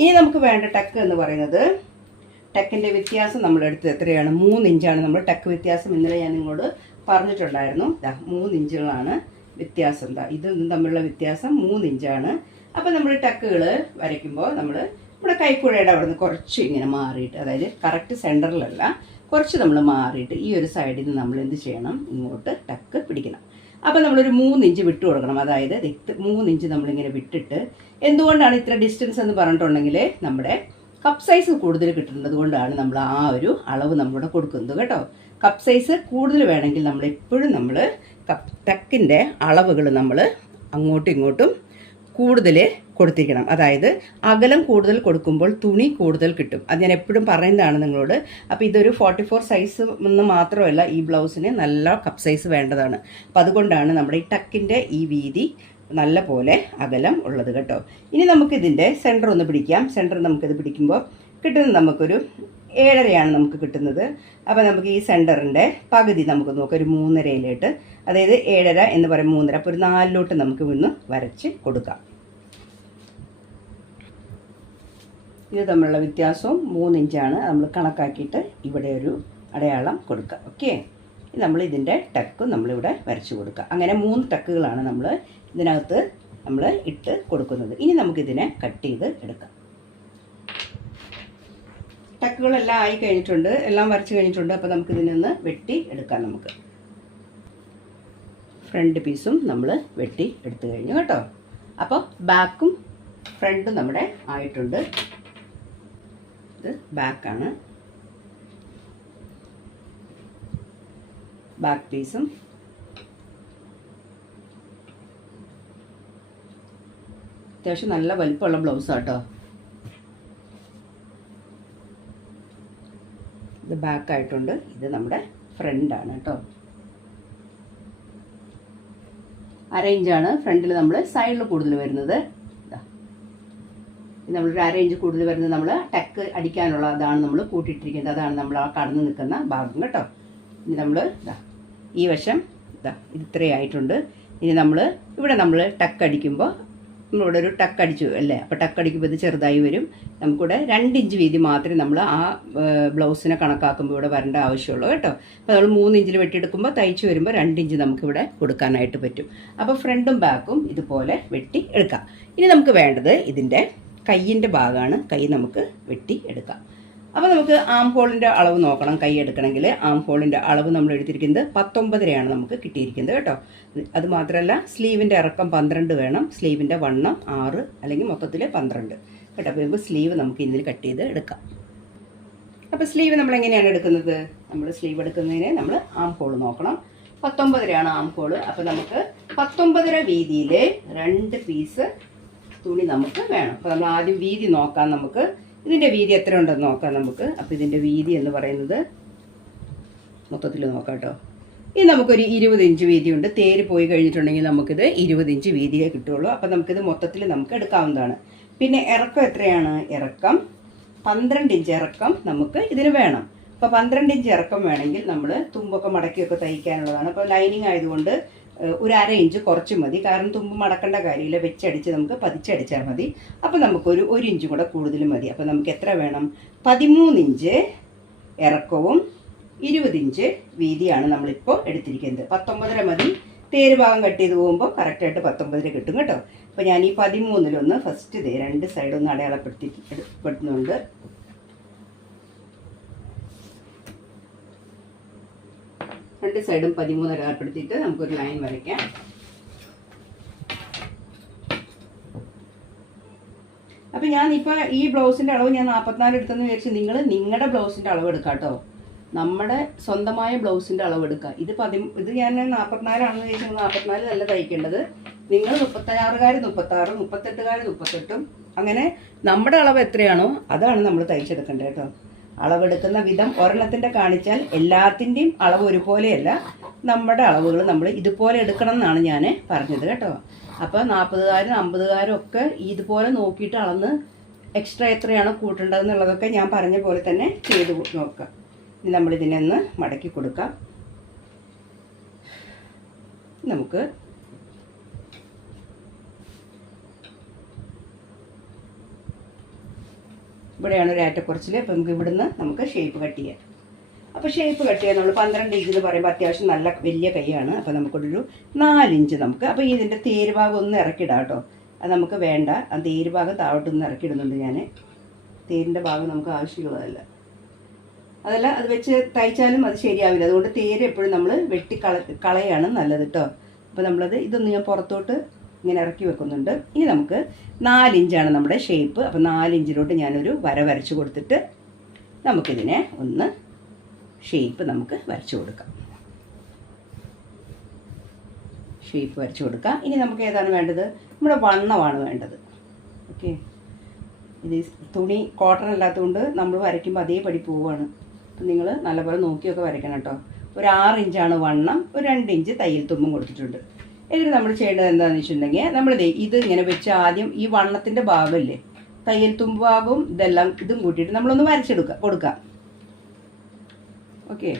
ഇനി നമുക്ക് വേണ്ട ടെക്ക് എന്ന് പറയുന്നത്, ടെക്കിൻ്റെ വ്യത്യാസം നമ്മളെടുത്ത് എത്രയാണ്? 3 ഇഞ്ചാണ് നമ്മൾ ടെക്ക് വ്യത്യാസം. ഇന്നലെ ഞാൻ നിങ്ങളോട് പറഞ്ഞിട്ടുണ്ടായിരുന്നു. 3 ഇഞ്ചുകളാണ് വ്യത്യാസം. ഇതും തമ്മിലുള്ള വ്യത്യാസം 3 ഇഞ്ചാണ്. അപ്പോൾ നമ്മൾ ടെക്കുകൾ വരയ്ക്കുമ്പോൾ നമ്മൾ നമ്മുടെ കൈക്കുഴയുടെ അവിടെ നിന്ന് കുറച്ച് ഇങ്ങനെ മാറിയിട്ട്, അതായത് കറക്റ്റ് സെൻറ്ററിലല്ല, കുറച്ച് നമ്മൾ മാറിയിട്ട് ഈ ഒരു സൈഡിൽ നിന്ന് നമ്മൾ എന്ത് ചെയ്യണം? ഇങ്ങോട്ട് ടെക്ക് പിടിക്കണം. അപ്പോൾ നമ്മളൊരു 3 ഇഞ്ച് വിട്ടു കൊടുക്കണം. അതായത് 3 ഇഞ്ച് നമ്മളിങ്ങനെ വിട്ടിട്ട്, എന്തുകൊണ്ടാണ് ഇത്ര ഡിസ്റ്റൻസ് എന്ന് പറഞ്ഞിട്ടുണ്ടെങ്കിൽ നമ്മുടെ കപ്പ് സൈസ് കൂടുതൽ കിട്ടുന്നത് കൊണ്ടാണ് നമ്മൾ ആ ഒരു അളവ് നമ്മളിവിടെ കൊടുക്കുന്നത് കേട്ടോ. കപ്പ് സൈസ് കൂടുതൽ വേണമെങ്കിൽ നമ്മൾ എപ്പോഴും നമ്മൾ ടെക്കിൻ്റെ അളവുകൾ നമ്മൾ അങ്ങോട്ടും ഇങ്ങോട്ടും കൂടുതൽ കൊടുത്തിരിക്കണം. അതായത് അകലം കൂടുതൽ കൊടുക്കുമ്പോൾ തുണി കൂടുതൽ കിട്ടും. അത് ഞാൻ എപ്പോഴും പറയുന്നതാണ് നിങ്ങളോട്. അപ്പോൾ ഇതൊരു 44 സൈസ് എന്ന് മാത്രമല്ല, ഈ ബ്ലൗസിന് നല്ല കപ്പ് സൈസ് വേണ്ടതാണ്. അപ്പം അതുകൊണ്ടാണ് നമ്മുടെ ഈ ടക്കിൻ്റെ ഈ വീതി നല്ല പോലെ അകലം ഉള്ളത് കേട്ടോ. ഇനി നമുക്കിതിൻ്റെ സെൻറ്റർ ഒന്ന് പിടിക്കാം. സെൻറ്റർ നമുക്കിത് പിടിക്കുമ്പോൾ കിട്ടുന്നത് നമുക്കൊരു 7.5 നമുക്ക് കിട്ടുന്നത്. അപ്പോൾ നമുക്ക് ഈ സെൻറ്ററിൻ്റെ പകുതി നമുക്ക് നോക്കാം, ഒരു 3.5 അതായത് 7.5 എന്ന് പറയും 3.5, അപ്പോൾ ഒരു 4 നമുക്ക് ഇന്ന് വരച്ച് കൊടുക്കാം. ഇത് തമ്മിലുള്ള വ്യത്യാസവും 3 ഇഞ്ചാണ്. നമ്മൾ കണക്കാക്കിയിട്ട് ഇവിടെ ഒരു അടയാളം കൊടുക്കുക. ഓക്കെ, നമ്മൾ ഇതിൻ്റെ ടക്ക് നമ്മളിവിടെ വരച്ച് കൊടുക്കുക. അങ്ങനെ 3 ടക്കുകളാണ് നമ്മൾ ഇതിനകത്ത് നമ്മൾ ഇട്ട് കൊടുക്കുന്നത്. ഇനി നമുക്കിതിനെ കട്ട് ചെയ്ത് എടുക്കാം. ടക്കുകളെല്ലാം ആയി കഴിഞ്ഞിട്ടുണ്ട്, എല്ലാം വരച്ച് കഴിഞ്ഞിട്ടുണ്ട്. അപ്പോൾ നമുക്കിതിനൊന്ന് വെട്ടി എടുക്കാം. നമുക്ക് ഫ്രണ്ട് പീസും നമ്മൾ വെട്ടി എടുത്തു കഴിഞ്ഞു കേട്ടോ. അപ്പോൾ ബാക്കും ഫ്രണ്ടും നമ്മുടെ ആയിട്ടുണ്ട്. ഇത് ബാക്കാണ്, ബാക്ക് പീസും അത്യാവശ്യം നല്ല വലിപ്പമുള്ള ബ്ലൗസാണ് കേട്ടോ. ഇത് ബാക്കായിട്ടുണ്ട്, ഇത് നമ്മുടെ ഫ്രണ്ടാണ് കേട്ടോ. 1/2 ഇഞ്ചാണ് ഫ്രണ്ടിൽ നമ്മൾ സൈഡിൽ കൂടുതൽ വരുന്നത്. നമ്മളൊരു 1/2 ഇഞ്ച് കൂടുതൽ വരുന്നത് നമ്മൾ ടക്ക് അടിക്കാനുള്ള അതാണ് നമ്മൾ കൂട്ടിയിട്ടിരിക്കുന്നത്. അതാണ് നമ്മൾ ആ കടന്ന് നിൽക്കുന്ന ഭാഗം കേട്ടോ. ഇനി നമ്മൾ ഈ വശം ഇത് ഇത്രയായിട്ടുണ്ട്. ഇനി നമ്മൾ ഇവിടെ നമ്മൾ ടക്ക് അടിക്കുമ്പോൾ നമ്മളിവിടെ ഒരു ടക്ക് അടിച്ചു അല്ലേ, അപ്പോൾ ടക്ക് അടിക്കുമ്പോൾ ഇത് ചെറുതായി വരും. നമുക്കിവിടെ 2 ഇഞ്ച് വീതി മാത്രമേ നമ്മൾ ആ ബ്ലൗസിനെ കണക്കാക്കുമ്പോൾ ഇവിടെ വരേണ്ട ആവശ്യമുള്ളൂ കേട്ടോ. അപ്പോൾ നമ്മൾ 3 ഇഞ്ചിൽ വെട്ടിയെടുക്കുമ്പോൾ തയ്ച്ച് വരുമ്പോൾ 2 ഇഞ്ച് നമുക്കിവിടെ കൊടുക്കാനായിട്ട് പറ്റും. അപ്പോൾ ഫ്രണ്ടും ബാക്കും ഇതുപോലെ വെട്ടി എടുക്കാം. ഇനി നമുക്ക് വേണ്ടത് ഇതിൻ്റെ കയ്യിൻ്റെ ഭാഗമാണ്. കൈ നമുക്ക് വെട്ടി എടുക്കാം. അപ്പോൾ നമുക്ക് ആം ഹോളിൻ്റെ അളവ് നോക്കണം. കൈ എടുക്കണമെങ്കിൽ ആം ഹോളിൻ്റെ അളവ് നമ്മൾ എടുത്തിരിക്കുന്നത് 19.5 നമുക്ക് കിട്ടിയിരിക്കുന്നത് കേട്ടോ. അത് മാത്രമല്ല സ്ലീവിൻ്റെ ഇറക്കം 12 വേണം, സ്ലീവിൻ്റെ വണ്ണം 6 അല്ലെങ്കിൽ മൊത്തത്തിൽ 12 കേട്ടോ. അപ്പോൾ നമുക്ക് സ്ലീവ് നമുക്ക് ഇതിൽ കട്ട് ചെയ്ത് എടുക്കാം. അപ്പോൾ സ്ലീവ് നമ്മൾ എങ്ങനെയാണ് എടുക്കുന്നത്? നമ്മൾ സ്ലീവ് എടുക്കുന്നതിന് നമ്മൾ ആം ഹോൾ നോക്കണം. 19.5 ആം ഹോൾ. അപ്പോൾ നമുക്ക് 19.5 വീതിയിൽ 2 പീസ് തുണി നമുക്ക് വേണം. അപ്പോൾ നമ്മൾ ആദ്യം വീതി നോക്കാം. നമുക്ക് ഇതിൻ്റെ വീതി എത്ര ഉണ്ടെന്ന് നോക്കാം നമുക്ക്. അപ്പോൾ ഇതിൻ്റെ വീതി എന്ന് പറയുന്നത് മൊത്തത്തിൽ നോക്കാം കേട്ടോ. ഇനി നമുക്കൊരു 20 ഇഞ്ച് വീതിയുണ്ട്. തേര് പോയി കഴിഞ്ഞിട്ടുണ്ടെങ്കിൽ നമുക്കിത് 20 ഇഞ്ച് വീതിയേ കിട്ടുള്ളൂ. അപ്പോൾ നമുക്കിത് മൊത്തത്തിൽ നമുക്ക് എടുക്കാവുന്നതാണ്. പിന്നെ ഇറക്കം എത്രയാണ്? ഇറക്കം 12 ഇഞ്ച് ഇറക്കം നമുക്ക് ഇതിന് വേണം. അപ്പോൾ 12 ഇഞ്ച് ഇറക്കം വേണമെങ്കിൽ നമ്മൾ തുമ്പൊക്കെ മടക്കിയൊക്കെ തയ്ക്കാനുള്ളതാണ്. അപ്പോൾ ലൈനിങ് ആയതുകൊണ്ട് ഒരു 1/2 ഇഞ്ച് കുറച്ച് മതി. കാരണം തുമ്പ് മടക്കേണ്ട കാര്യമില്ല, വെച്ചടിച്ച് നമുക്ക് പതിച്ചടിച്ചാൽ മതി. അപ്പോൾ നമുക്കൊരു 1 ഇഞ്ച് കൂടെ കൂടുതൽ മതി. അപ്പോൾ നമുക്ക് എത്ര വേണം? 13 ഇഞ്ച് ഇറക്കവും 20 ഇഞ്ച് വീതിയാണ് നമ്മളിപ്പോൾ എടുത്തിരിക്കുന്നത്. 19.5 മതി. തേര് ഭാഗം കട്ട് ചെയ്ത് പോകുമ്പോൾ കറക്റ്റായിട്ട് 19 കിട്ടും കേട്ടോ. അപ്പോൾ ഞാൻ ഈ 13-ലൊന്ന് ഫസ്റ്റ് 2 സൈഡൊന്ന് അടയാളപ്പെടുത്തുന്നുണ്ട്. രണ്ട് സൈഡും 13 അടയാളപ്പെടുത്തിയിട്ട് നമുക്കൊരു ലൈൻ വരയ്ക്കാം. അപ്പം ഞാനിപ്പോൾ ഈ ബ്ലൗസിൻ്റെ അളവ് ഞാൻ 44 എടുത്തെന്ന് വിചാരിച്ച് നിങ്ങൾ നിങ്ങളുടെ ബ്ലൗസിൻ്റെ അളവ് എടുക്കാം കേട്ടോ. നമ്മുടെ സ്വന്തമായ ബ്ലൗസിൻ്റെ അളവ് എടുക്കുക. ഇത് ഞാൻ 44 ആണെന്ന് വിചാരിച്ചാൽ 44 നല്ല തയ്ക്കേണ്ടത്. നിങ്ങൾ 36-കാർ 36, 38-കാർ 38, അങ്ങനെ നമ്മുടെ അളവ് എത്രയാണോ അതാണ് നമ്മൾ തയ്ച്ചെടുക്കേണ്ടത് കേട്ടോ. അളവെടുക്കുന്ന വിധം ഒരെണ്ണത്തിൻ്റെ കാണിച്ചാൽ എല്ലാത്തിൻ്റെയും അളവ് ഒരുപോലെയല്ല. നമ്മുടെ അളവുകൾ നമ്മൾ ഇതുപോലെ എടുക്കണം എന്നാണ് ഞാൻ പറഞ്ഞത് കേട്ടോ. അപ്പോൾ 40-കാരും 50-കാരും ഒക്കെ ഇതുപോലെ നോക്കിയിട്ട് അളന്ന് എക്സ്ട്രാ എത്രയാണോ കൂട്ടേണ്ടതെന്നുള്ളതൊക്കെ ഞാൻ പറഞ്ഞ പോലെ തന്നെ ചെയ്ത് നോക്കാം. ഇനി നമ്മളിതിനെ ഒന്ന് മടക്കി കൊടുക്കാം. നമുക്ക് ഇവിടെയാണ് ഒരു ഏറ്റക്കുറച്ചിൽ. അപ്പോൾ നമുക്ക് ഇവിടുന്ന് നമുക്ക് ഷേപ്പ് കട്ട് ചെയ്യാം. അപ്പോൾ ഷേപ്പ് കട്ട് ചെയ്യാൻ നമ്മൾ 12 ഇഞ്ച് എന്ന് പറയുമ്പോൾ അത്യാവശ്യം നല്ല വലിയ കൈയാണ്. അപ്പോൾ നമുക്കൊരു 4 ഇഞ്ച് നമുക്ക്. അപ്പോൾ ഇതിൻ്റെ തേര് ഭാഗം ഒന്ന് ഇറക്കിയിടാം കേട്ടോ. അത് നമുക്ക് വേണ്ട. ആ തേര് ഭാഗം താഴോട്ടൊന്ന് ഇറക്കിയിടുന്നുണ്ട് ഞാൻ. തേരിൻ്റെ ഭാഗം നമുക്ക് ആവശ്യമുള്ളതല്ല. അതല്ല അത് വെച്ച് തയ്ച്ചാലും അത് ശരിയാവില്ല. അതുകൊണ്ട് തേര് എപ്പോഴും നമ്മൾ കളയാണ് നല്ലത് കേട്ടോ. അപ്പോൾ നമ്മളത് ഇതൊന്ന് ഞാൻ പുറത്തോട്ട് ഇങ്ങനെ ഇറക്കി വെക്കുന്നുണ്ട്. ഇനി നമുക്ക് 4 ഇഞ്ചാണ് നമ്മുടെ ഷേപ്പ്. അപ്പോൾ 4 ഇഞ്ചിലോട്ട് ഞാനൊരു വര വരച്ച് കൊടുത്തിട്ട് നമുക്കിതിനെ ഒന്ന് ഷേപ്പ് നമുക്ക് വരച്ചു കൊടുക്കാം. ഷേപ്പ് വരച്ചു കൊടുക്കാം. ഇനി നമുക്ക് ഏതാണ് വേണ്ടത്? നമ്മുടെ വണ്ണമാണ് വേണ്ടത്. ഓക്കെ, ഇത് തുണി കോട്ടൺ അല്ലാത്തതുകൊണ്ട് നമ്മൾ വരയ്ക്കുമ്പോൾ അതേപടി പോവുകയാണ്. അപ്പം നിങ്ങൾ നല്ലപോലെ നോക്കിയൊക്കെ വരയ്ക്കണം കേട്ടോ. ഒരു 6 ഇഞ്ചാണ് വണ്ണം. ഒരു 2 ഇഞ്ച് തയ്യൽ തുമ്പും കൊടുത്തിട്ടുണ്ട്. ഇതിന് നമ്മൾ ചെയ്യേണ്ടത് എന്താണെന്ന് വെച്ചിട്ടുണ്ടെങ്കിൽ നമ്മളിത് ഇത് ഇങ്ങനെ വെച്ച് ആദ്യം ഈ വണ്ണത്തിൻ്റെ ഭാഗമില്ലേ, തയ്യൽ തുമ്പ് ഭാഗവും ഇതും കൂട്ടിയിട്ട് നമ്മളൊന്ന് കൊടുക്കാം. ഓക്കെ,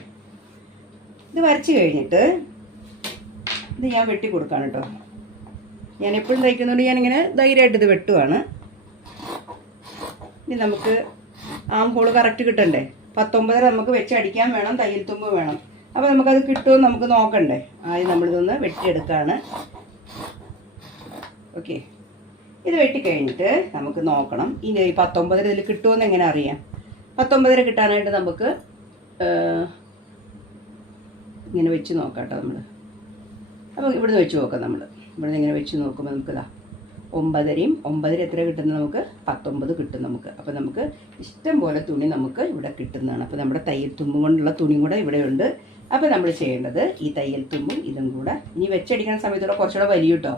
ഇത് വരച്ച് കഴിഞ്ഞിട്ട് ഇത് ഞാൻ വെട്ടി കൊടുക്കാണ് കേട്ടോ. ഞാൻ എപ്പോഴും തയ്ക്കുന്നതുകൊണ്ട് ഞാനിങ്ങനെ ധൈര്യമായിട്ട് ഇത് വെട്ടുവാണ്. ഇനി നമുക്ക് ആം ഹോള് കറക്റ്റ് കിട്ടണ്ടേ, 19 നമുക്ക് വെച്ച് അടിക്കാൻ വേണം, തയ്യൽ തുമ്പ് വേണം. അപ്പോൾ നമുക്കത് കിട്ടുമോ നമുക്ക് നോക്കണ്ടേ. ആദ്യം നമ്മളിതൊന്ന് വെട്ടിയെടുക്കുകയാണ്. ഓക്കെ, ഇത് വെട്ടിക്കഴിഞ്ഞിട്ട് നമുക്ക് നോക്കണം ഇനി 19 ഇതിൽ കിട്ടുമെന്ന് എങ്ങനെ അറിയാം. 19 കിട്ടാനായിട്ട് നമുക്ക് ഇങ്ങനെ വെച്ച് നോക്കാം കേട്ടോ നമ്മൾ. അപ്പോൾ ഇവിടുന്ന് വെച്ച് നോക്കാം നമ്മൾ. ഇവിടുന്ന് ഇങ്ങനെ വെച്ച് നോക്കുമ്പോൾ നമുക്കിതാ 9 എത്ര കിട്ടുന്നത്, നമുക്ക് 19 കിട്ടും നമുക്ക്. അപ്പോൾ നമുക്ക് ഇഷ്ടം പോലെ തുണി നമുക്ക് ഇവിടെ കിട്ടുന്നതാണ്. അപ്പോൾ നമ്മുടെ തയ്യൽ തുമ്പും കൊണ്ടുള്ള തുണിയും കൂടെ ഇവിടെ ഉണ്ട്. അപ്പോൾ നമ്മൾ ചെയ്യേണ്ടത് ഈ തയ്യൽ തുമ്പും ഇതും കൂടെ ഇനി വെച്ചടിക്കുന്ന സമയത്തൂടെ കുറച്ചുകൂടെ വലിയ കേട്ടോ,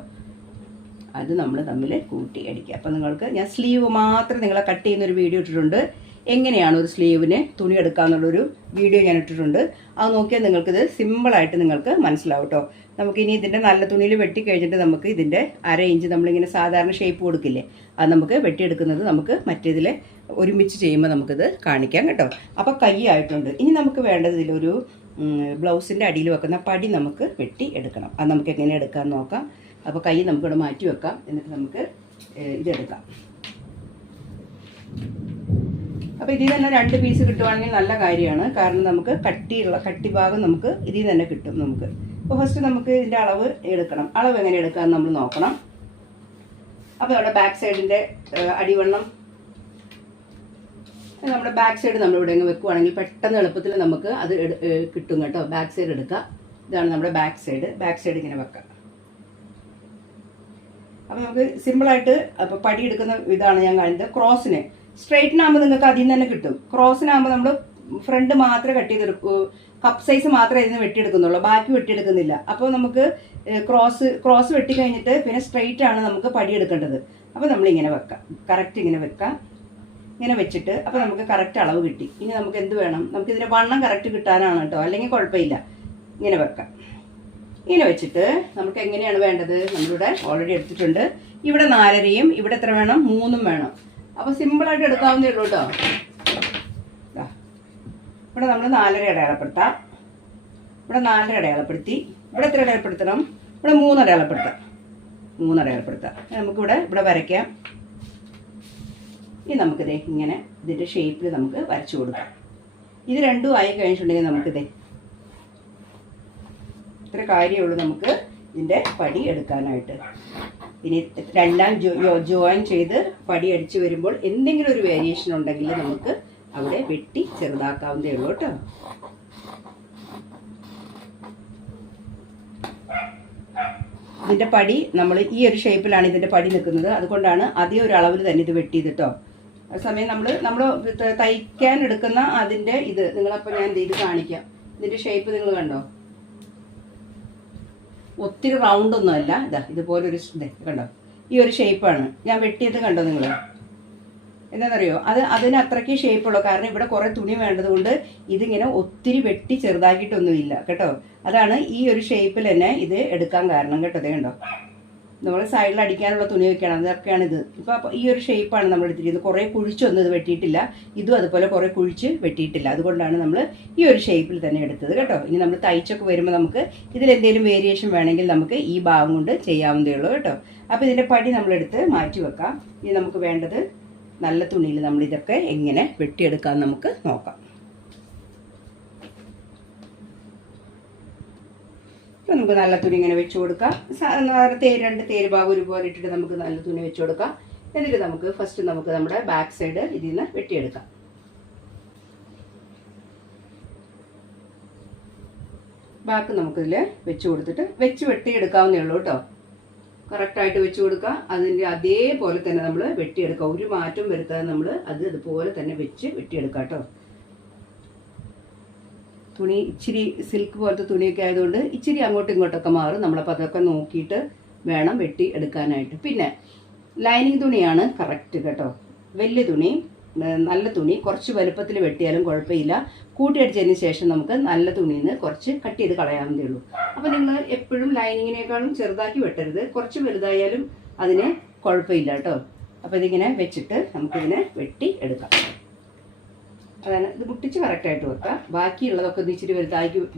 അത് നമ്മൾ തമ്മിൽ കൂട്ടി അടിക്കുക. അപ്പോൾ നിങ്ങൾക്ക് ഞാൻ സ്ലീവ് മാത്രം നിങ്ങളെ കട്ട് ചെയ്യുന്നൊരു വീഡിയോ ഇട്ടിട്ടുണ്ട്. എങ്ങനെയാണ് ഒരു സ്ലീവിന് തുണി എടുക്കാമെന്നുള്ളൊരു വീഡിയോ ഞാൻ ഇട്ടിട്ടുണ്ട്. അത് നോക്കിയാൽ നിങ്ങൾക്കിത് സിമ്പിളായിട്ട് നിങ്ങൾക്ക് മനസ്സിലാവും കേട്ടോ. നമുക്കിനി ഇതിൻ്റെ നല്ല തുണിയിൽ വെട്ടി കഴിഞ്ഞിട്ട് നമുക്ക് ഇതിൻ്റെ 1/2 ഇഞ്ച് നമ്മളിങ്ങനെ സാധാരണ ഷേപ്പ് കൊടുക്കില്ലേ, അത് നമുക്ക് വെട്ടിയെടുക്കുന്നത് നമുക്ക് മറ്റേതിൽ ഒരുമിച്ച് ചെയ്യുമ്പോൾ നമുക്കിത് കാണിക്കാം കേട്ടോ. അപ്പോൾ കൈ ആയിട്ടുണ്ട്. ഇനി നമുക്ക് വേണ്ടത് ഇതിലൊരു ബ്ലൗസിൻ്റെ അടിയിൽ വെക്കുന്ന പടി നമുക്ക് വെട്ടി എടുക്കണം. അത് നമുക്ക് എങ്ങനെ എടുക്കാമെന്ന് നോക്കാം. അപ്പോൾ കൈ നമുക്കിവിടെ മാറ്റി വെക്കാം. എന്നിട്ട് നമുക്ക് ഇതെടുക്കാം. അപ്പോൾ ഇതിൽ തന്നെ 2 പീസ് കിട്ടുവാണെങ്കിൽ നല്ല കാര്യമാണ്. കാരണം നമുക്ക് കട്ടി ഭാഗം നമുക്ക് ഇതിൽ തന്നെ കിട്ടും നമുക്ക്. അപ്പോൾ ഫസ്റ്റ് നമുക്ക് ഇതിൻ്റെ അളവ് എടുക്കണം. അളവ് എങ്ങനെ എടുക്കാമെന്ന് നമ്മൾ നോക്കണം. അപ്പോൾ അവിടെ ബാക്ക് സൈഡിൻ്റെ അടിവണ്ണം നമ്മുടെ ബാക്ക് സൈഡ് നമ്മളിവിടെ വെക്കുവാണെങ്കിൽ പെട്ടെന്ന് എളുപ്പത്തിൽ നമുക്ക് അത് കിട്ടും കേട്ടോ. ബാക്ക് സൈഡ് എടുക്കുക. ഇതാണ് നമ്മുടെ ബാക്ക് സൈഡ് ഇങ്ങനെ വെക്കാം. അപ്പോൾ നമുക്ക് സിമ്പിളായിട്ട് അപ്പോൾ പടി എടുക്കുന്ന ഇതാണ് ഞാൻ കാണുന്നത്. ക്രോസിന് സ്ട്രെയിറ്റിനാകുമ്പോൾ നിങ്ങൾക്ക് അതിൽ നിന്ന് തന്നെ കിട്ടും. ക്രോസിനാകുമ്പോൾ നമ്മൾ ഫ്രണ്ട് മാത്രമേ കട്ട് ചെയ്തെടുക്കൂ, കപ്പ് സൈസ് മാത്രമേ ഇതിന് വെട്ടിയെടുക്കുന്നുള്ളൂ, ബാക്കി വെട്ടിയെടുക്കുന്നില്ല. അപ്പോൾ നമുക്ക് ക്രോസ് വെട്ടി കഴിഞ്ഞിട്ട് പിന്നെ സ്ട്രെയിറ്റ് ആണ് നമുക്ക് പടി എടുക്കേണ്ടത്. അപ്പോൾ നമ്മളിങ്ങനെ വെക്കാം, കറക്റ്റ് ഇങ്ങനെ വെക്കാം. ഇങ്ങനെ വെച്ചിട്ട് അപ്പോൾ നമുക്ക് കറക്റ്റ് അളവ് കിട്ടി. ഇനി നമുക്ക് എന്ത് വേണം, നമുക്ക് ഇതിൻ്റെ വണ്ണം കറക്റ്റ് കിട്ടാനാണ് കേട്ടോ, അല്ലെങ്കിൽ കുഴപ്പമില്ല. ഇങ്ങനെ വെക്കാം. ഇങ്ങനെ വെച്ചിട്ട് നമുക്ക് എങ്ങനെയാണ് വേണ്ടത്, നമ്മളിവിടെ ഓൾറെഡി എടുത്തിട്ടുണ്ട്. ഇവിടെ 4.5യും ഇവിടെ എത്ര വേണം, 3 വേണം. അപ്പോൾ സിമ്പിളായിട്ട് എടുക്കാവുന്നേ ഉള്ളൂ കേട്ടോ. ഇവിടെ നമ്മൾ 4.5 അടയാളപ്പെടുത്താം. ഇവിടെ 4 അടയാളപ്പെടുത്തി. ഇവിടെ എത്ര അടയാളപ്പെടുത്തണം, ഇവിടെ 3 അടയാളപ്പെടുത്താം. 3 അടയാളപ്പെടുത്താം. നമുക്കിവിടെ വരയ്ക്കാം. ഇനി നമുക്കിത് ഇങ്ങനെ ഇതിൻ്റെ ഷേപ്പിൽ നമുക്ക് വരച്ചു കൊടുക്കാം. ഇത് രണ്ടും ആയി കഴിഞ്ഞിട്ടുണ്ടെങ്കിൽ നമുക്കിത് ഇത്ര കാര്യമുള്ളൂ നമുക്ക് ഇതിൻ്റെ പടി എടുക്കാനായിട്ട്. ഇനി രണ്ടാം ജോയിൻ ചെയ്ത് പടി അടിച്ച് വരുമ്പോൾ എന്തെങ്കിലും ഒരു വേരിയേഷൻ ഉണ്ടെങ്കിൽ നമുക്ക് അവിടെ വെട്ടി ചെറുതാക്കാവുന്നതേ ഉള്ളൂ കേട്ടോ. ഇതിൻ്റെ പടി നമ്മൾ ഈ ഒരു ഷേപ്പിലാണ് ഇതിൻ്റെ പടി നിൽക്കുന്നത്. അതുകൊണ്ടാണ് അതേ ഒരു അളവിൽ തന്നെ ഇത് വെട്ടിയത് കേട്ടോ. അതേസമയം നമ്മൾ തയ്ക്കാൻ എടുക്കുന്ന അതിൻ്റെ ഇത് നിങ്ങളപ്പോൾ ഞാൻ ഇത് കാണിക്കാം. ഇതിൻ്റെ ഷേപ്പ് നിങ്ങൾ കണ്ടോ, ഒത്തിരി റൗണ്ടൊന്നുമല്ല. ഇതുപോലൊരു കണ്ടോ, ഈ ഒരു ഷേപ്പാണ് ഞാൻ വെട്ടിയത്. കണ്ടോ നിങ്ങൾ, എന്താണെന്നറിയോ, അതിന് അത്രയ്ക്ക് ഷേപ്പുള്ളൂ. കാരണം ഇവിടെ കുറേ തുണി വേണ്ടതുകൊണ്ട് ഇതിങ്ങനെ ഒത്തിരി വെട്ടി ചെറുതാക്കിയിട്ടൊന്നുമില്ല കേട്ടോ. അതാണ് ഈ ഒരു ഷേപ്പിൽ തന്നെ ഇത് എടുക്കാൻ കാരണം കേട്ടോ. അതേ കണ്ടോ, നമ്മൾ സൈഡിൽ അടിക്കാനുള്ള തുണി വെക്കണം, അതൊക്കെയാണ് ഇത്. ഇപ്പോൾ ഈ ഒരു ഷേപ്പാണ് നമ്മൾ എടുത്തിരിക്കുന്നത്. കുറേ കുഴിച്ചൊന്നും ഇത് വെട്ടിയിട്ടില്ല, ഇതും അതുപോലെ കുറേ കുഴിച്ച് വെട്ടിയിട്ടില്ല. അതുകൊണ്ടാണ് നമ്മൾ ഈ ഒരു ഷേപ്പിൽ തന്നെ എടുത്തത് കേട്ടോ. ഇനി നമ്മൾ തയ്ച്ചൊക്കെ വരുമ്പോൾ നമുക്ക് ഇതിലെന്തെങ്കിലും വേരിയേഷൻ വേണമെങ്കിൽ നമുക്ക് ഈ ഭാഗം കൊണ്ട് ചെയ്യാവുന്നതേ ഉള്ളൂ കേട്ടോ. അപ്പോൾ ഇതിൻ്റെ പടി നമ്മളെടുത്ത് മാറ്റി വെക്കാം. ഇനി നമുക്ക് വേണ്ടത് നല്ല തുണിയിൽ നമ്മൾ ഇതൊക്കെ എങ്ങനെ വെട്ടിയെടുക്കാമെന്ന് നമുക്ക് നോക്കാം. അപ്പോൾ നമുക്ക് നല്ല തുണി ഇങ്ങനെ വെച്ച് കൊടുക്കാം. രണ്ട് തേര് ഭാഗം ഒരുപോലെ ഇട്ടിട്ട് നമുക്ക് നല്ല തുണി വെച്ച് കൊടുക്കാം. എന്നിട്ട് നമുക്ക് ഫസ്റ്റ് നമുക്ക് നമ്മുടെ ബാക്ക് സൈഡ് ഇതിൽ നിന്ന് വെട്ടിയെടുക്കാം. ബാക്ക് നമുക്കിതിൽ വെച്ച് കൊടുത്തിട്ട് വെട്ടിയെടുക്കാവുന്നേ ഉള്ളൂ കേട്ടോ. കറക്റ്റായിട്ട് വെച്ച് കൊടുക്കുക. അതിൻ്റെ അതേപോലെ തന്നെ നമ്മൾ വെട്ടിയെടുക്കുക. ഒരു മാറ്റം വരുത്താതെ നമ്മൾ അതുപോലെ തന്നെ വെട്ടിയെടുക്കാം കേട്ടോ. തുണി ഇച്ചിരി സിൽക്ക് പോലത്തെ തുണിയൊക്കെ ആയതുകൊണ്ട് ഇച്ചിരി അങ്ങോട്ടും ഇങ്ങോട്ടൊക്കെ മാറും. നമ്മളപ്പോൾ അതൊക്കെ നോക്കിയിട്ട് വേണം വെട്ടി എടുക്കാനായിട്ട്. പിന്നെ ലൈനിങ് തുണിയാണ് കറക്റ്റ് കേട്ടോ. വലിയ തുണി നല്ല തുണി കുറച്ച് വലുപ്പത്തിൽ വെട്ടിയാലും കുഴപ്പമില്ല. കൂട്ടിയടിച്ചതിന് ശേഷം നമുക്ക് നല്ല തുണിയിൽ നിന്ന് കുറച്ച് കട്ട് ചെയ്ത് കളയാവുന്നതേ ഉള്ളൂ. അപ്പോൾ നിങ്ങൾ എപ്പോഴും ലൈനിങ്ങിനേക്കാളും ചെറുതാക്കി വെട്ടരുത്. കുറച്ച് വലുതായാലും അതിന് കുഴപ്പമില്ല കേട്ടോ. അപ്പോൾ ഇതിങ്ങനെ വെച്ചിട്ട് നമുക്കിതിനെ വെട്ടി എടുക്കാം. അതാണ് ഇത് മുട്ടിച്ച് കറക്റ്റായിട്ട് വെക്കാം. ബാക്കിയുള്ളതൊക്കെ ഇത് ഇച്ചിരി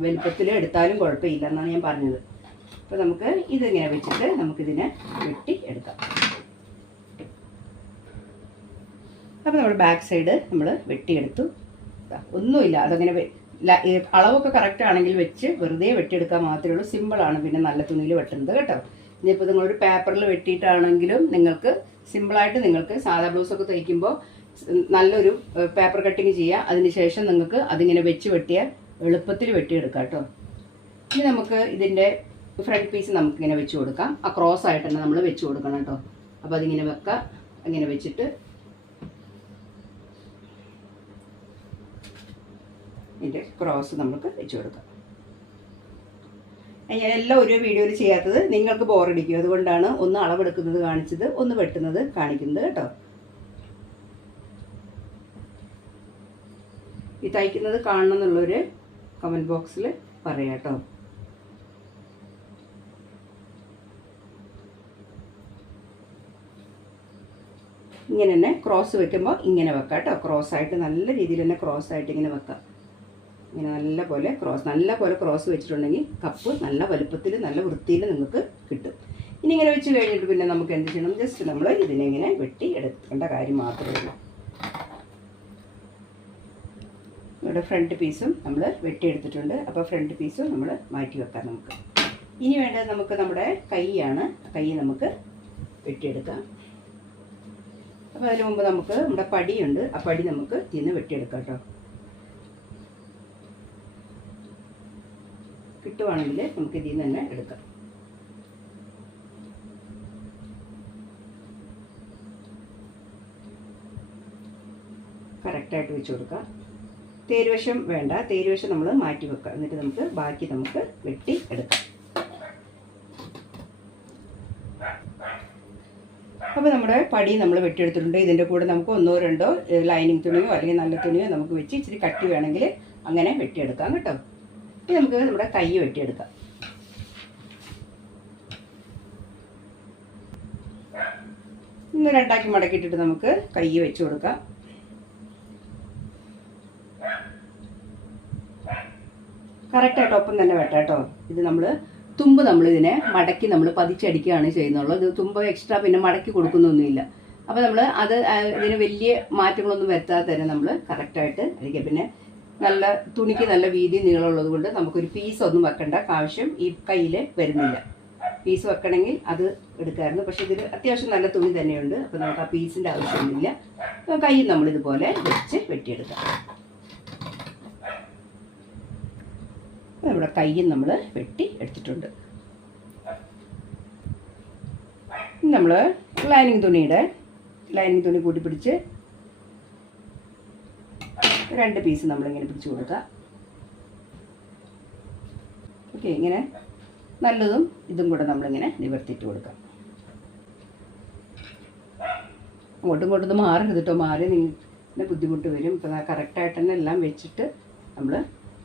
വലുപ്പത്തിൽ എടുത്താലും കുഴപ്പമില്ല എന്നാണ് ഞാൻ പറഞ്ഞത്. അപ്പോൾ നമുക്ക് ഇതിങ്ങനെ വെച്ചിട്ട് നമുക്കിതിനെ വെട്ടി എടുക്കാം. അപ്പോൾ നമ്മൾ ബാക്ക് സൈഡ് നമ്മൾ വെട്ടിയെടുത്തു. ഒന്നുമില്ല, അതങ്ങനെ അളവൊക്കെ കറക്റ്റ് ആണെങ്കിൽ വെച്ച് വെറുതെ വെട്ടിയെടുക്കാൻ മാത്രമേ ഉള്ളൂ. സിമ്പിളാണ് പിന്നെ നല്ല തുണിയിൽ വെട്ടുന്നത് കേട്ടോ. ഇനിയിപ്പോൾ നിങ്ങളൊരു പേപ്പറിൽ വെട്ടിയിട്ടാണെങ്കിലും നിങ്ങൾക്ക് സിമ്പിളായിട്ട് നിങ്ങൾക്ക് സാധാ ബ്ലൗസൊക്കെ തയ്ക്കുമ്പോൾ നല്ലൊരു പേപ്പർ കട്ടിങ് ചെയ്യുക. അതിനുശേഷം നിങ്ങൾക്ക് അതിങ്ങനെ വെച്ച് വെട്ടിയാൽ എളുപ്പത്തിൽ വെട്ടിയെടുക്കാം കേട്ടോ. ഇനി നമുക്ക് ഇതിൻ്റെ ഫ്രണ്ട് പീസ് നമുക്കിങ്ങനെ വെച്ച് കൊടുക്കാം. ആ ക്രോസ് ആയിട്ട് തന്നെ നമ്മൾ വെച്ച് കൊടുക്കണം കേട്ടോ. അപ്പോൾ അതിങ്ങനെ വെക്കാം. അങ്ങനെ വെച്ചിട്ട് ഇതിൻ്റെ ക്രോസ് നമുക്ക് വെച്ച് കൊടുക്കാം. ഞാൻ എല്ലാം ഒരു വീഡിയോയിൽ ചെയ്യാത്തത് നിങ്ങൾക്ക് ബോറടിക്കും. അതുകൊണ്ടാണ് ഒന്ന് അളവെടുക്കുന്നത് കാണിച്ചത്, ഒന്ന് വെട്ടുന്നത് കാണിക്കുന്നത് കേട്ടോ. ഈ തയ്ക്കുന്നത് കാണണം എന്നുള്ളൊരു കമൻറ്റ് ബോക്സിൽ പറയാം കേട്ടോ. ഇങ്ങനെ തന്നെ ക്രോസ് വെക്കുമ്പോൾ ഇങ്ങനെ വെക്കാം കേട്ടോ. ക്രോസായിട്ട് നല്ല രീതിയിൽ തന്നെ ക്രോസായിട്ട് ഇങ്ങനെ വെക്കാം. ഇങ്ങനെ നല്ല പോലെ ക്രോസ് വെച്ചിട്ടുണ്ടെങ്കിൽ കപ്പ് നല്ല വലുപ്പത്തിൽ നല്ല വൃത്തിയിൽ നിങ്ങൾക്ക് കിട്ടും. ഇനി ഇങ്ങനെ വെച്ച് കഴിഞ്ഞിട്ട് പിന്നെ നമുക്ക് എന്ത് ചെയ്യണം, ജസ്റ്റ് നമ്മൾ ഇതിനെ ഇങ്ങനെ വെട്ടി എടുക്കേണ്ട കാര്യം മാത്രമേ ഉള്ളൂ. ഇവിടെ ഫ്രണ്ട് പീസും നമ്മൾ വെട്ടിയെടുത്തിട്ടുണ്ട്. അപ്പോൾ ഫ്രണ്ട് പീസും നമ്മൾ മാറ്റി വെക്കാം നമുക്ക്. ഇനി വേണ്ടത് നമുക്ക് നമ്മുടെ കൈയാണ്. കൈ നമുക്ക് വെട്ടിയെടുക്കാം. അപ്പോൾ അതിന് മുമ്പ് നമുക്ക് നമ്മുടെ പടിയുണ്ട്. ആ പടി നമുക്ക് ഇതിന്ന് വെട്ടിയെടുക്കാം കേട്ടോ. കിട്ടുവാണെങ്കിൽ നമുക്ക് ഇതിൽ നിന്ന് തന്നെ എടുക്കാം. കറക്റ്റായിട്ട് വെച്ച് കൊടുക്കാം. തേരുവശം വേണ്ട, തേരുവശം നമ്മൾ മാറ്റി വെക്കാം. എന്നിട്ട് നമുക്ക് ബാക്കി നമുക്ക് വെട്ടി എടുക്കാം. അപ്പോൾ നമ്മുടെ പടി നമ്മൾ വെട്ടിയെടുത്തിട്ടുണ്ട്. ഇതിൻ്റെ കൂടെ നമുക്ക് 1 or 2 ലൈനിങ് തുണിയോ അല്ലെങ്കിൽ നല്ല തുണിയോ നമുക്ക് വെച്ച് ഇച്ചിരി കട്ടി വേണമെങ്കിൽ അങ്ങനെ വെട്ടിയെടുക്കാം കേട്ടോ. ഇനി നമുക്ക് നമ്മുടെ കൈ വെട്ടിയെടുക്കാം. ഇന്ന് 2 ആക്കി മടക്കിയിട്ടിട്ട് നമുക്ക് കൈ വെച്ച് കൊടുക്കാം. കറക്റ്റായിട്ട് ഒപ്പം തന്നെ വെട്ടാം കേട്ടോ. ഇത് തുമ്പ് നമ്മളിതിനെ മടക്കി നമ്മൾ പതിച്ചടിക്കുകയാണ് ചെയ്യുന്നുള്ളത്. ഇത് തുമ്പ് എക്സ്ട്രാ പിന്നെ മടക്കി കൊടുക്കുന്നൊന്നുമില്ല. അപ്പോൾ നമ്മൾ ഇതിന് വലിയ മാറ്റങ്ങളൊന്നും വരുത്താതെ തന്നെ നമ്മൾ കറക്റ്റായിട്ട് അടിക്കുക. പിന്നെ നല്ല തുണിക്ക് നല്ല വീതി നീളമുള്ളത് കൊണ്ട് നമുക്കൊരു പീസ് ഒന്നും വെക്കേണ്ട ആവശ്യം ഈ കയ്യിൽ വരുന്നില്ല. പീസ് വെക്കണമെങ്കിൽ അത് എടുക്കാമായിരുന്നു. പക്ഷെ ഇതിൽ അത്യാവശ്യം നല്ല തുണി തന്നെയുണ്ട്. അപ്പോൾ നമുക്ക് ആ പീസിൻ്റെ ആവശ്യമൊന്നുമില്ല. അപ്പോൾ കൈ നമ്മളിതുപോലെ വെച്ച് വെട്ടിയെടുക്കാം. നമ്മുടെ കൈയും നമ്മൾ വെട്ടി എടുത്തിട്ടുണ്ട്. നമ്മൾ ലൈനിങ് തുണി കൂട്ടി പിടിച്ച് 2 പീസ് നമ്മളിങ്ങനെ പിടിച്ച് കൊടുക്കുക. ഓക്കെ, ഇങ്ങനെ നല്ലതും ഇതും കൂടെ നമ്മളിങ്ങനെ നിവർത്തിയിട്ട് കൊടുക്കാം. അങ്ങോട്ടും ഇങ്ങോട്ടും മാറരുത് കേട്ടോ. മാറി നിങ്ങൾക്ക് ബുദ്ധിമുട്ട് വരും. ഇപ്പം കറക്റ്റായിട്ട് തന്നെ എല്ലാം വെച്ചിട്ട്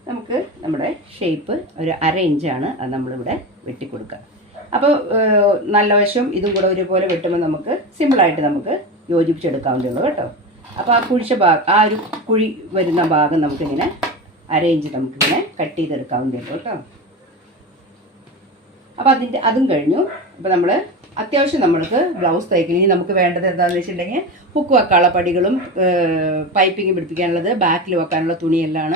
നമുക്ക് നമ്മുടെ ഷേപ്പ് ഒരു 1/2 ഇഞ്ചാണ് അത് നമ്മളിവിടെ വെട്ടിക്കൊടുക്കുക. അപ്പോൾ നല്ല വശം ഇതും കൂടെ ഒരുപോലെ വെട്ടുമ്പോൾ നമുക്ക് സിമ്പിളായിട്ട് നമുക്ക് യോജിപ്പിച്ചെടുക്കാവുന്നതേ ഉള്ളൂ കേട്ടോ. അപ്പോൾ ആ കുഴിച്ച ഭാഗം, ആ ഒരു കുഴി വരുന്ന ഭാഗം നമുക്കിങ്ങനെ 1/2 ഇഞ്ച് നമുക്കിങ്ങനെ കട്ട് ചെയ്തെടുക്കാവുന്നതേ ഉള്ളൂ കേട്ടോ. അപ്പോൾ അതും കഴിഞ്ഞു. അപ്പോൾ നമ്മൾ അത്യാവശ്യം നമ്മൾക്ക് ബ്ലൗസ് തയ്ക്കണമെങ്കിൽ നമുക്ക് വേണ്ടത് എന്താണെന്ന് വെച്ചിട്ടുണ്ടെങ്കിൽ ഹുക്ക് വെക്കാനുള്ള പടികളും പൈപ്പിംഗ് പിടിപ്പിക്കാനുള്ളത് ബാക്കിൽ വെക്കാനുള്ള തുണിയെല്ലാം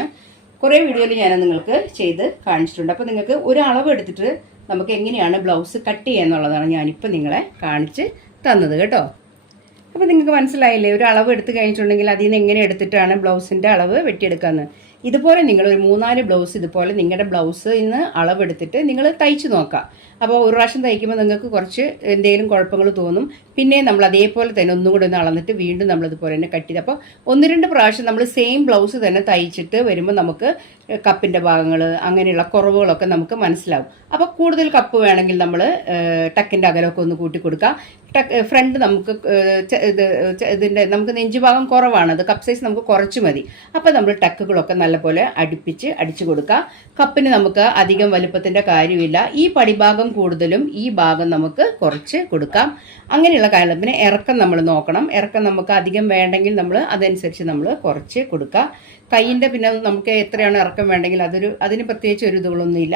കുറേ വീഡിയോയിൽ ഞാൻ നിങ്ങൾക്ക് ചെയ്ത് കാണിച്ചിട്ടുണ്ട്. അപ്പോൾ നിങ്ങൾക്ക് ഒരു അളവ് എടുത്തിട്ട് നമുക്ക് എങ്ങനെയാണ് ബ്ലൗസ് കട്ട് ചെയ്യുക എന്നുള്ളതാണ് ഞാനിപ്പോൾ നിങ്ങളെ കാണിച്ച് തന്നത് കേട്ടോ. അപ്പോൾ നിങ്ങൾക്ക് മനസ്സിലായില്ലേ, ഒരു അളവ് എടുത്ത് കഴിഞ്ഞിട്ടുണ്ടെങ്കിൽ അതിൽ നിന്ന് എങ്ങനെ എടുത്തിട്ടാണ് ബ്ലൗസിൻ്റെ അളവ് വെട്ടിയെടുക്കാമെന്ന്. ഇതുപോലെ നിങ്ങളൊരു 3-4 ബ്ലൗസ് ഇതുപോലെ നിങ്ങളുടെ ബ്ലൗസിൽ നിന്ന് അളവെടുത്തിട്ട് നിങ്ങൾ തയ്ച്ച് നോക്കാം. അപ്പോൾ ഒരു പ്രാവശ്യം തയ്ക്കുമ്പോൾ നിങ്ങൾക്ക് കുറച്ച് എന്തെങ്കിലും കുഴപ്പങ്ങൾ തോന്നും. പിന്നെ നമ്മൾ അതേപോലെ തന്നെ ഒന്നും കൂടെ ഒന്ന് അളന്നിട്ട് വീണ്ടും നമ്മളിതുപോലെ തന്നെ കട്ട് ചെയ്ത്, അപ്പോൾ 1-2 പ്രാവശ്യം നമ്മൾ സെയിം ബ്ലൗസ് തന്നെ തയ്ച്ചിട്ട് വരുമ്പോൾ നമുക്ക് കപ്പിൻ്റെ ഭാഗങ്ങൾ അങ്ങനെയുള്ള കുറവുകളൊക്കെ നമുക്ക് മനസ്സിലാവും. അപ്പോൾ കൂടുതൽ കപ്പ് വേണമെങ്കിൽ നമ്മൾ ടക്കിൻ്റെ അകലമൊക്കെ ഒന്ന് കൂട്ടി കൊടുക്കാം. ഫ്രണ്ട് നമുക്ക് ഇതിൻ്റെ നമുക്ക് നെഞ്ചുഭാഗം കുറവാണ്, അത് കപ്പ് സൈസ് നമുക്ക് കുറച്ച് മതി. അപ്പോൾ നമ്മൾ ടക്കുകളൊക്കെ നല്ലപോലെ അടിച്ചു കൊടുക്കുക. കപ്പിന് നമുക്ക് അധികം വലുപ്പത്തിൻ്റെ കാര്യമില്ല. ഈ പടിഭാഗം കൂടുതലും ഈ ഭാഗം നമുക്ക് കുറച്ച് കൊടുക്കാം. അങ്ങനെയുള്ള കാര്യം. പിന്നെ ഇറക്കം നമ്മൾ നോക്കണം. ഇറക്കം നമുക്ക് അധികം വേണ്ടെങ്കിൽ നമ്മൾ അതനുസരിച്ച് നമ്മൾ കുറച്ച് കൊടുക്കുക. കൈയിൻ്റെ പിന്നെ നമുക്ക് എത്രയാണ് ഇറക്കം വേണ്ടെങ്കിൽ അതിന് പ്രത്യേകിച്ച് ഒരു ഇതുകളൊന്നുമില്ല.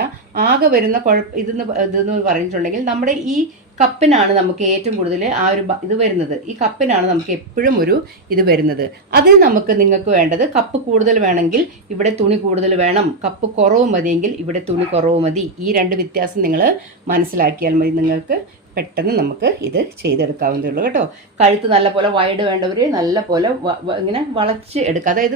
ആകെ വരുന്ന ഇതെന്ന് പറഞ്ഞിട്ടുണ്ടെങ്കിൽ നമ്മുടെ ഈ കപ്പിനാണ് നമുക്ക് ഏറ്റവും കൂടുതൽ ആ ഒരു ഇത് വരുന്നത്. ഈ കപ്പിനാണ് നമുക്ക് എപ്പോഴും ഒരു ഇത് വരുന്നത്. അതിൽ നിങ്ങൾക്ക് വേണ്ടത് കപ്പ് കൂടുതൽ വേണമെങ്കിൽ ഇവിടെ തുണി കൂടുതൽ വേണം, കപ്പ് കുറവ് മതിയെങ്കിൽ ഇവിടെ തുണി കുറവ് മതി. ഈ രണ്ട് വ്യത്യാസം നിങ്ങൾ മനസ്സിലാക്കിയാൽ മതി. നിങ്ങൾക്ക് പെട്ടെന്ന് നമുക്ക് ഇത് ചെയ്തെടുക്കാവുന്നതേ ഉള്ളൂ കേട്ടോ. കഴുത്ത് നല്ലപോലെ വൈഡ് വേണ്ടവർ നല്ലപോലെ ഇങ്ങനെ വളച്ച് എടുക്കുക. അതായത്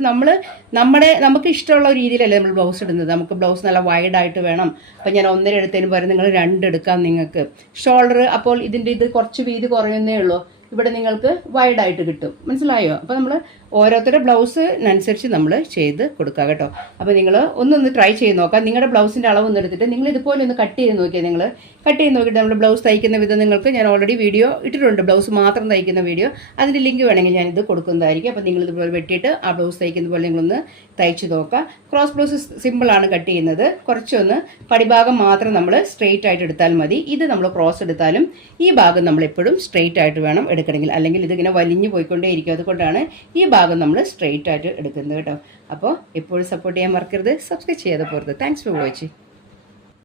നമുക്ക് ഇഷ്ടമുള്ള രീതിയിലല്ലേ നമ്മൾ ബ്ലൗസ് ഇടുന്നത്. നമുക്ക് ബ്ലൗസ് നല്ല വൈഡായിട്ട് വേണം. അപ്പം ഞാൻ 1.5 എടുത്തതിന് പകരം നിങ്ങൾ 2 എടുക്കാം നിങ്ങൾക്ക്. ഷോൾഡർ അപ്പോൾ ഇതിൻ്റെ ഇത് കുറച്ച് വീതി കുറയുന്നേ ഉള്ളൂ. ഇവിടെ നിങ്ങൾക്ക് വൈഡായിട്ട് കിട്ടും. മനസ്സിലായോ? അപ്പോൾ നമ്മൾ ഓരോരുത്തരുടെ ബ്ലൗസിനനുസരിച്ച് നമ്മൾ ചെയ്ത് കൊടുക്കുക കേട്ടോ. അപ്പോൾ നിങ്ങൾ ഒന്ന് ട്രൈ ചെയ്ത് നോക്കാം. നിങ്ങളുടെ ബ്ലൗസിൻ്റെ അളവ് ഒന്ന് എടുത്തിട്ട് നിങ്ങൾ ഇതുപോലെ ഒന്ന് കട്ട് ചെയ്ത് നോക്കിയാൽ നിങ്ങൾ കട്ട് ചെയ്ത് നോക്കിയിട്ട് നമ്മൾ ബ്ലൗസ് തയ്ക്കുന്ന വിധം നിങ്ങൾക്ക് ഞാൻ ഓൾറെഡി വീഡിയോ ഇട്ടിട്ടുണ്ട്. ബ്ലൗസ് മാത്രം തയ്ക്കുന്ന വീഡിയോ, അതിൻ്റെ ലിങ്ക് വേണമെങ്കിൽ ഞാനിത് കൊടുക്കുന്നതായിരിക്കും. അപ്പോൾ നിങ്ങൾ ഇതുപോലെ വെട്ടിയിട്ട് ആ ബ്ലൗസ് തയ്ക്കുന്ന പോലെ നിങ്ങളൊന്ന് തയ്ച്ച് നോക്കുക. ക്രോസ് ബ്ലൗസ് സിമ്പിളാണ് കട്ട് ചെയ്യുന്നത്. കുറച്ചൊന്ന് പടിഭാഗം മാത്രം നമ്മൾ സ്ട്രെയിറ്റ് ആയിട്ട് എടുത്താൽ മതി. ഇത് നമ്മൾ ക്രോസ് എടുത്താലും ഈ ഭാഗം നമ്മൾ എപ്പോഴും സ്ട്രെയിറ്റ് ആയിട്ട് വേണം എടുക്കണമെങ്കിൽ, അല്ലെങ്കിൽ ഇതിങ്ങനെ വലിഞ്ഞു പോയിക്കൊണ്ടേയിരിക്കും. അതുകൊണ്ടാണ് ഈ ഭാഗം നമ്മൾ സ്ട്രെയിറ്റ് ആയിട്ട് എടുക്കുന്നത് കേട്ടോ. അപ്പോൾ എപ്പോഴും സപ്പോർട്ട് ചെയ്യാൻ മറക്കരുത്. സബ്സ്ക്രൈബ് ചെയ്യാതെ പോരുത്. Thanks for watching.